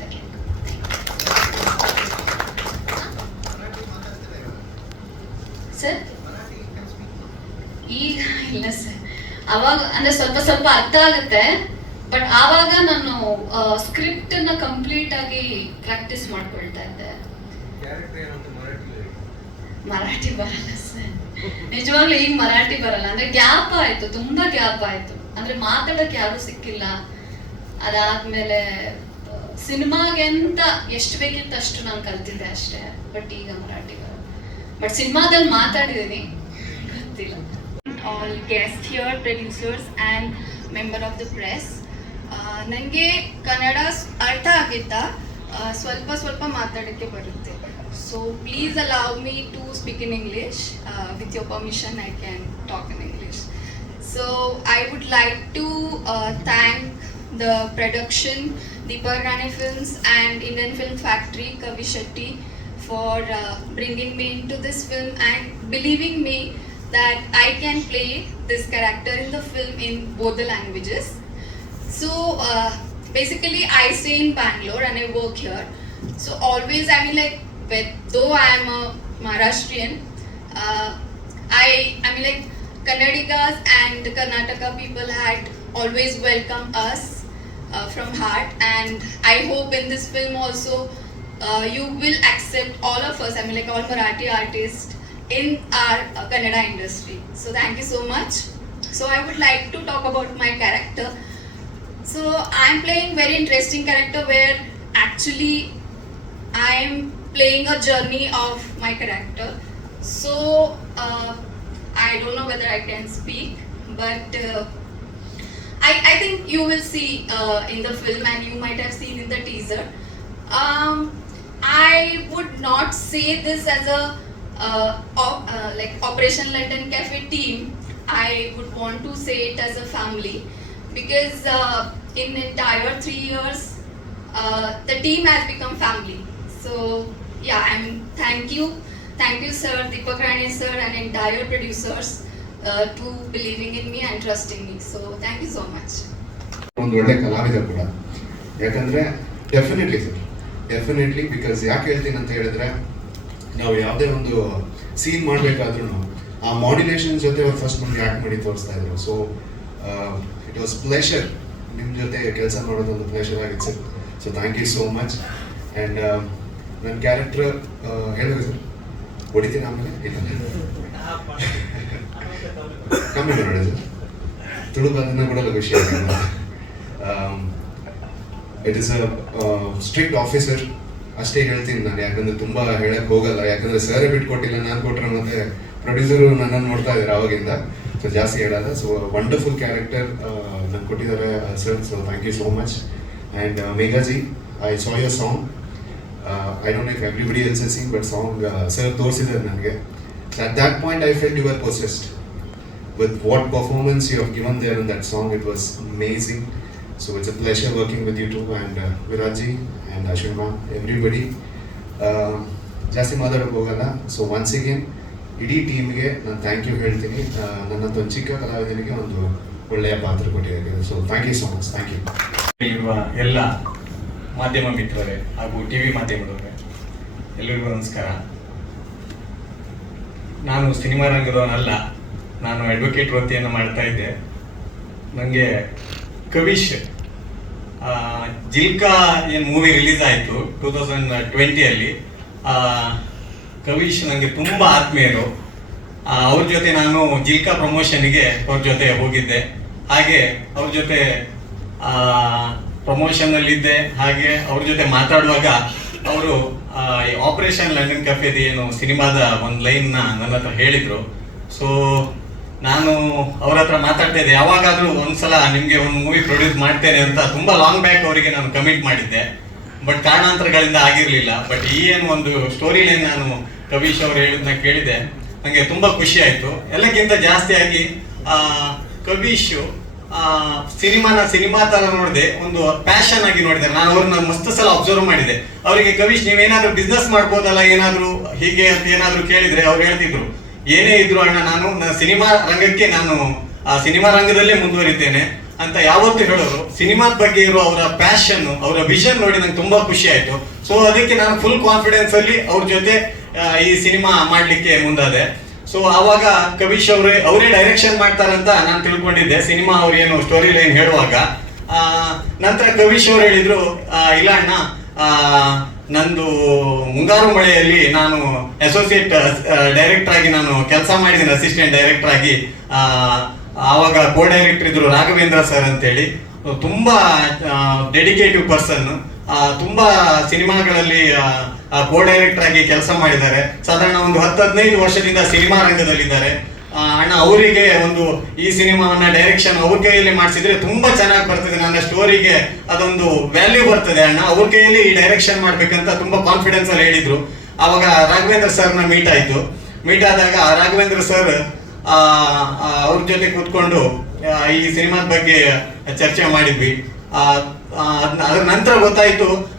ಸರ್? ಈಗ ಇಲ್ಲ ಸರ್. ಅವಾಗ ಅಂದ್ರೆ ಸ್ವಲ್ಪ ಸ್ವಲ್ಪ ಅರ್ಥ ಆಗುತ್ತೆ. ಬಟ್ ಆವಾಗ ನಾನು ಸ್ಕ್ರಿಪ್ಟ್ನ ಕಂಪ್ಲೀಟ್ ಆಗಿ ಪ್ರಾಕ್ಟೀಸ್ ಮಾಡ್ಕೊಳ್ತಾ ಇದ್ದೆ. ಕ್ಯಾರೆಕ್ಟರ್ ಏನಂತ ಮರಾಠಿ ಮರಾಠಿ ಬರಲ್ಲ ಸರ್. ನಿಜವಾಗ್ಲೂ ಈಗ ಮರಾಠಿ ಬರಲ್ಲ. ಅಂದ್ರೆ ಗ್ಯಾಪ್ ಆಯ್ತು ತುಂಬಾ ಗ್ಯಾಪ್ ಆಯ್ತು. ಅಂದ್ರೆ ಮಾತಾಡಕ್ ಯಾರು ಸಿಕ್ಕಿಲ್ಲ. ಅದಾದ್ಮೇಲೆ ಸಿನಿಮಾಗೆ ಅಂತ ಎಷ್ಟು ಬೇಕಿತ್ತು ಅಷ್ಟು ನಾನು ಕಲ್ತಿದ್ದೆ ಅಷ್ಟೇ. ಬಟ್ ಈಗ ಮರಾಠಿ ಬರಲ್ಲ. ಬಟ್ ಸಿನಿಮಾದಲ್ಲಿ ಮಾತಾಡಿದೀನಿ ಗೊತ್ತಿಲ್ಲ. All guests here, producers and member of the press. ನನಗೆ ಕನ್ನಡ ಸ್- ಅರ್ಥ ಆಗಿದ್ದ ಆ, ಸ್ವಲ್ಪ ಸ್ವಲ್ಪ ಮಾತಾಡೋಕ್ಕೆ ಬರುತ್ತೆ so please allow me to speak in English with your permission I can talk in English so I would like to thank the production Deepak Rani films and Indian film factory Kavi Shetty for uh, bringing me into this film and believing me that I can play this character in the film in both the languages. So uh, basically, I stay in Bangalore and I work here. So always, I mean, like, with, though I am a Maharashtrian, uh, I I mean, like, Kannadigas and Karnataka people had always welcomed us uh, from heart, and I hope in this film also uh, you will accept all of us. I mean, like all Marathi artists in our uh, Kannada industry. So thank you so much. So I would like to talk about my character. So I'm playing very interesting character where actually I am playing a journey of my character. So uh, I don't know whether I can speak, but uh, I, I think you will see uh, in the film and you might have seen in the teaser. Um, I would not say this as a uh, op, uh, like Operation London Cafe team. I would want to say it as a family because uh, in entire three years, uh, the team has become family. So yeah, I'm thank you, thank you, sir, Deepak Rani sir, and entire producers uh, to believing in me and trusting me. So thank you so much. ಒಂದು ಒಳ್ಳೆ ಕಲಾವಿದ ಕೂಡ ಯಾಕಂದ್ರೆ definitely sir definitely because ಯಾಕೆ ಹೇಳ್ತೀನಿ ಅಂತ ಹೇಳಿದ್ರೆ ನಾವು ಯಾವುದೇ ಒಂದು ಸೀನ್ ಮಾಡಬೇಕಾದ್ರೂ ಆ ಮಾಡ್ಯುಲೇಷನ್ ಜೊತೆ ಅವ್ರು ಫಸ್ಟ್ ನಮ್ಗೆ ಆ್ಯಕ್ಟ್ ಮಾಡಿ ತೋರಿಸ್ತಾ ಇದ್ರು ಸೊ ಇಟ್ ವಾಸ್ ಪ್ಲೆಷರ್ ನಿಮ್ಮ ಜೊತೆ ಕೆಲಸ ಮಾಡೋದು ಒಂದು ಪ್ಲೇಷರ್ ಆಗಿತ್ತು sir. So thank you so much and ನನ್ನ ಕ್ಯಾರೆಕ್ಟರ್ ಹೇಳಿದ್ರೆ ಸರ್. ಹೊಡಿತೀನಿ ಆಮೇಲೆ? ಇಲ್ಲ. ಕಮ್ಮಿ ನೋಡಿ ಸರ್. ತುಳು ಬಂದನ್ನ ಕೂಡ ಖುಷಿ it is a strict officer ಅಷ್ಟೇ ಹೇಳ್ತೀನಿ ನಾನು. ಯಾಕಂದ್ರೆ ತುಂಬ ಹೇಳಕ್ ಹೋಗಲ್ಲ. ಯಾಕಂದ್ರೆ ಸರ್ ಬಿಟ್ಕೊಟ್ಟಿಲ್ಲ, ನಾನು ಕೊಟ್ರೆ ಮತ್ತೆ ಪ್ರೊಡ್ಯೂಸರು ನನ್ನನ್ನು ನೋಡ್ತಾ ಇದ್ದಾರೆ ಅವಾಗಿಂದ. ಸೊ ಜಾಸ್ತಿ ಹೇಳಲ್ಲ ಸೊ ವಂಡರ್ಫುಲ್ ಕ್ಯಾರೆಕ್ಟರ್ ನಂಗೆ ಕೊಟ್ಟಿದ್ದಾರೆ sir so thank you so much and Meghaji I saw your song I don't if everybody else seen but song sir ತೋರಿಸಿದ್ದಾರೆ ನನಗೆ at that point I felt you are possessed with what performance you have given there in that song. It was amazing. So it's a pleasure working with you too, and uh, Viraji and Ashima, everybody. Um, ಜಾಸ್ತಿ ಮಾತಾಡೋಕೆ ಹೋಗಲ್ಲ so once again ಇಡೀ ಟೀಮ್ಗೆ ನಾನು thank you ಹೇಳ್ತೀನಿ. ನನ್ನಂಥ ಚಿಕ್ಕ ಕಲಾವಿದನಿಗೆ ಒಂದು ಒಳ್ಳೆಯ ಪಾತ್ರ ಕೊಟ್ಟಿದ್ದಾರೆ. So thank you so much thank you ಇರುವ ಎಲ್ಲ ಮಾಧ್ಯಮ ಮಿತ್ರರೇ ಹಾಗೂ ಟಿ ವಿ ಮಾಧ್ಯಮದವರೇ ಎಲ್ಲರಿಗೂ ನಮಸ್ಕಾರ. ನಾನು ಸಿನಿಮಾ ರಂಗದವನಲ್ಲ, ನಾನು ಅಡ್ವೊಕೇಟ್ ವೃತ್ತಿಯನ್ನು ಮಾಡ್ತಾ ಇದ್ದೆ. ನನಗೆ ಕವಿಶ್ ಜಿಲ್ಕಾ ಏನು ಮೂವಿ ರಿಲೀಸ್ ಆಯಿತು ಟೂ ತೌಸಂಡ್ ಟ್ವೆಂಟಿಯಲ್ಲಿ ಕವಿಶ್ ನನಗೆ ತುಂಬ ಆತ್ಮೀಯರು. ಅವ್ರ ಜೊತೆ ನಾನು ಜಿಲ್ಕಾ ಪ್ರಮೋಷನ್ಗೆ ಅವ್ರ ಜೊತೆ ಹೋಗಿದ್ದೆ. ಹಾಗೆ ಅವ್ರ ಜೊತೆ ಪ್ರಮೋಷನ್ ಅಲ್ಲಿದ್ದೆ ಹಾಗೆ ಅವ್ರ ಜೊತೆ ಮಾತಾಡುವಾಗ ಅವರು ಆಪರೇಷನ್ ಲಂಡನ್ ಕೆಫೆದ ಏನು ಸಿನಿಮಾದ ಒಂದು ಲೈನ್ ನನ್ನ ಹತ್ರ ಹೇಳಿದ್ರು. ಸೊ, ನಾನು ಅವ್ರ ಹತ್ರ ಮಾತಾಡ್ತಾ ಇದ್ದೆ. ಯಾವಾಗಾದ್ರೂ ಒಂದ್ಸಲ ನಿಮಗೆ ಒಂದು ಮೂವಿ ಪ್ರೊಡ್ಯೂಸ್ ಮಾಡ್ತೇನೆ ಅಂತ ತುಂಬಾ ಲಾಂಗ್ ಬ್ಯಾಕ್ ಅವರಿಗೆ ನಾನು ಕಮಿಟ್ ಮಾಡಿದ್ದೆ. ಬಟ್ ಕಾರಣಾಂತರಗಳಿಂದ ಆಗಿರಲಿಲ್ಲ. ಬಟ್ ಈ ಏನು ಒಂದು ಸ್ಟೋರಿ ಲೈನ್ ನಾನು ಕವೀಶ್ ಅವರು ಹೇಳಿದ್ನ ಕೇಳಿದೆ. ನಂಗೆ ತುಂಬಾ ಖುಷಿ ಆಯ್ತು. ಎಲ್ಲಕ್ಕಿಂತ ಜಾಸ್ತಿಯಾಗಿ ಆ, ಸಿನಿಮಾನ ಸಿನಿಮಾ ತರ ನೋಡಿದೆ ಒಂದು ಪ್ಯಾಷನ್ ಆಗಿ ನೋಡಿದೆ. ನಾನು ಅವ್ರನ್ನ ಮಸ್ತ್ ಸಲ ಅಬ್ಸರ್ವ್ ಮಾಡಿದೆ. ಅವರಿಗೆ ಕವೀಶ್ ನೀವೇನಾದ್ರೂ ಬಿಸ್ನೆಸ್ ಮಾಡ್ಬೋದಲ್ಲ? ಏನಾದ್ರೂ ಹೀಗೆ ಅಂತ ಏನಾದ್ರೂ ಕೇಳಿದ್ರೆ ಅವ್ರು ಹೇಳ್ತಿದ್ರು. ಏನೇ ಇದ್ರು ಅಣ್ಣ ನಾನು ಸಿನಿಮಾ ರಂಗಕ್ಕೆ ನಾನು ಆ ಸಿನಿಮಾ ರಂಗದಲ್ಲೇ ಮುಂದುವರಿತೇನೆ. ಅಂತ ಯಾವತ್ತೂ ಹೇಳೋರು, ಸಿನಿಮಾದ ಬಗ್ಗೆ ಇರೋ ಅವರ ಪ್ಯಾಷನ್ ಅವರ ವಿಷನ್ ನೋಡಿ ನಂಗೆ ತುಂಬಾ ಖುಷಿ ಆಯ್ತು. ಸೊ ಅದಕ್ಕೆ ನಾನು ಫುಲ್ ಕಾನ್ಫಿಡೆನ್ಸ್ ಅಲ್ಲಿ ಅವ್ರ ಜೊತೆ ಈ ಸಿನಿಮಾ ಮಾಡ್ಲಿಕ್ಕೆ ಮುಂದಾದೆ. ಸೊ ಆವಾಗ ಕವೀಶ್ ಅವರೇ ಅವರೇ ಡೈರೆಕ್ಷನ್ ಮಾಡ್ತಾರಂತ ನಾನು ತಿಳ್ಕೊಂಡಿದ್ದೆ. ಸಿನಿಮಾ ಅವ್ರು ಏನು ಸ್ಟೋರಿ ಲೈನ್ ಹೇಳುವಾಗ ನಂತರ ಕವೀಶ್ ಅವ್ರು ಹೇಳಿದ್ರು ಇಲ್ಲ ಅಣ್ಣ ನಂದು ಮುಂಗಾರು ಮಳೆಯಲ್ಲಿ ನಾನು ಅಸೋಸಿಯೇಟ್ ಡೈರೆಕ್ಟರ್ ಆಗಿ ನಾನು ಕೆಲಸ ಮಾಡಿದ್ದೀನಿ ಅಸಿಸ್ಟೆಂಟ್ ಡೈರೆಕ್ಟರ್ ಆಗಿ. ಆವಾಗ ಕೋ ಡೈರೆಕ್ಟರ್ ಇದ್ರು ರಾಘವೇಂದ್ರ ಸರ್ ಅಂತೇಳಿ. ತುಂಬಾ ಡೆಡಿಕೇಟಿವ್ ಪರ್ಸನ್ ತುಂಬಾ ಸಿನಿಮಾಗಳಲ್ಲಿ ಕೋ ಡೈರೆಕ್ಟರ್ ಆಗಿ ಕೆಲಸ ಮಾಡಿದ್ದಾರೆ. ಸಾಧಾರಣ ಒಂದು ಹತ್ತು, ಹದಿನೈದು ವರ್ಷದಿಂದ ಸಿನಿಮಾ ರಂಗದಲ್ಲಿದ್ದಾರೆ. ಅಣ್ಣ ಅವರಿಗೆ ಒಂದು ಈ ಸಿನಿಮಾವನ್ನ ಡೈರೆಕ್ಷನ್ ಅವ್ರ ಕೈಯಲ್ಲಿ ಮಾಡಿಸಿದ್ರೆ ತುಂಬಾ ಚೆನ್ನಾಗಿ ಬರ್ತದೆ. ನನ್ನ ಸ್ಟೋರಿಗೆ ಅದೊಂದು ವ್ಯಾಲ್ಯೂ ಬರ್ತದೆ ಅಣ್ಣ. ಅವ್ರ ಕೈಯಲ್ಲಿ ಈ ಡೈರೆಕ್ಷನ್ ಮಾಡ್ಬೇಕಂತ ತುಂಬಾ ಕಾನ್ಫಿಡೆನ್ಸ್ ಅಲ್ಲಿ ಹೇಳಿದ್ರು. ಅವಾಗ ರಾಘವೇಂದ್ರ ಸರ್ನ ಮೀಟ್ ಆಯ್ತು. ಮೀಟ್ ಆದಾಗ ರಾಘವೇಂದ್ರ ಸರ್ ಅವ್ರ ಜೊತೆ ಕೂತ್ಕೊಂಡು ಈ ಸಿನಿಮಾದ ಬಗ್ಗೆ ಚರ್ಚೆ ಮಾಡಿದ್ವಿ. ಅದ್ರ ನಂತರ ಗೊತ್ತಾಯ್ತು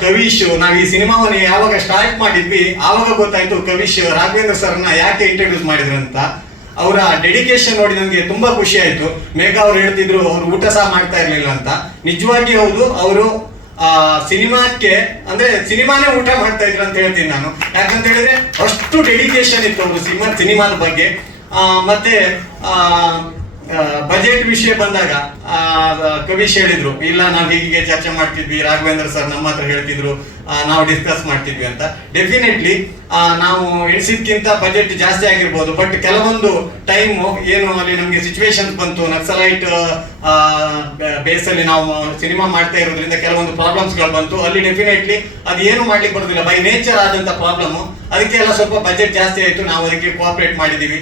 ಕವೀಶ್, ನಾವು ಈ ಸಿನಿಮಾವನ್ನು ಯಾವಾಗ ಸ್ಟಾರ್ಟ್ ಮಾಡಿದ್ವಿ, ಆವಾಗ ಗೊತ್ತಾಯ್ತು ಕವೀಶ್, ರಾಘವೇಂದ್ರ ಸರ್ನ ಯಾಕೆ ಇಂಟ್ರೊಡ್ಯೂಸ್ ಮಾಡಿದ್ರು ಅಂತ. ಅವರ ಡೆಡಿಕೇಶನ್ ನೋಡಿ ನನಗೆ ತುಂಬಾ ಖುಷಿ ಆಯ್ತು. ಮೇಘ ಅವ್ರು ಹೇಳ್ತಿದ್ರು, ಅವ್ರು ಊಟ ಸಹ ಮಾಡ್ತಾ ಇರ್ಲಿಲ್ಲ ಅಂತ. ನಿಜವಾಗಿ ಹೌದು, ಅವರು, ಆ, ಸಿನಿಮಾಕ್ಕೆ, ಅಂದ್ರೆ ಸಿನಿಮಾನೇ ಊಟ ಮಾಡ್ತಾ ಇದ್ರು ಅಂತ ಹೇಳ್ತೀನಿ ನಾನು. ಯಾಕಂತ ಹೇಳಿದ್ರೆ ಅಷ್ಟು ಡೆಡಿಕೇಶನ್ ಇತ್ತು ಅವರು ಸಿನಿಮಾ, ಸಿನಿಮಾದ ಬಗ್ಗೆ. ಮತ್ತೆ ಬಜೆಟ್ ವಿಷಯ ಬಂದಾಗ ಕವೀಶ್ ಹೇಳಿದ್ರು, ಇಲ್ಲ, ನಾವು ಹೀಗೆ ಚರ್ಚೆ ಮಾಡ್ತಿದ್ವಿ, ರಾಘವೇಂದ್ರ ಸರ್ ನಮ್ಮ ಹತ್ರ ಹೇಳ್ತಿದ್ರು ನಾವು ಡಿಸ್ಕಸ್ ಮಾಡ್ತಿದ್ವಿ ಅಂತ. ಡೆಫಿನೆಟ್ಲಿ ನಾವು ಎಣಿಸಿದ್ಕಿಂತ ಬಜೆಟ್ ಜಾಸ್ತಿ ಆಗಿರ್ಬೋದು ಬಟ್ ಕೆಲವೊಂದು ಟೈಮ್ ಏನು ಅಲ್ಲಿ ನಮಗೆ ಸಿಚುವೇಶನ್ ಬಂತು, ನಕ್ಸಲೈಟ್ ಬೇಸಲ್ಲಿ ನಾವು ಸಿನಿಮಾ ಮಾಡ್ತಾ ಇರೋದ್ರಿಂದ ಕೆಲವೊಂದು ಪ್ರಾಬ್ಲಮ್ಸ್ಗಳು ಬಂತು. ಅಲ್ಲಿ ಡೆಫಿನೆಟ್ಲಿ ಅದು ಏನು ಮಾಡ್ಲಿಕ್ಕೆ ಬರೋದಿಲ್ಲ. ಬೈ ನೇಚರ್ ಆದಂತ ಪ್ರಾಬ್ಲಮ್ ಅದಕ್ಕೆಲ್ಲ ಸ್ವಲ್ಪ ಬಜೆಟ್ ಜಾಸ್ತಿ ಆಯ್ತು, ನಾವು ಅದಕ್ಕೆ ಕೋಆಪರೇಟ್ ಮಾಡಿದೀವಿ.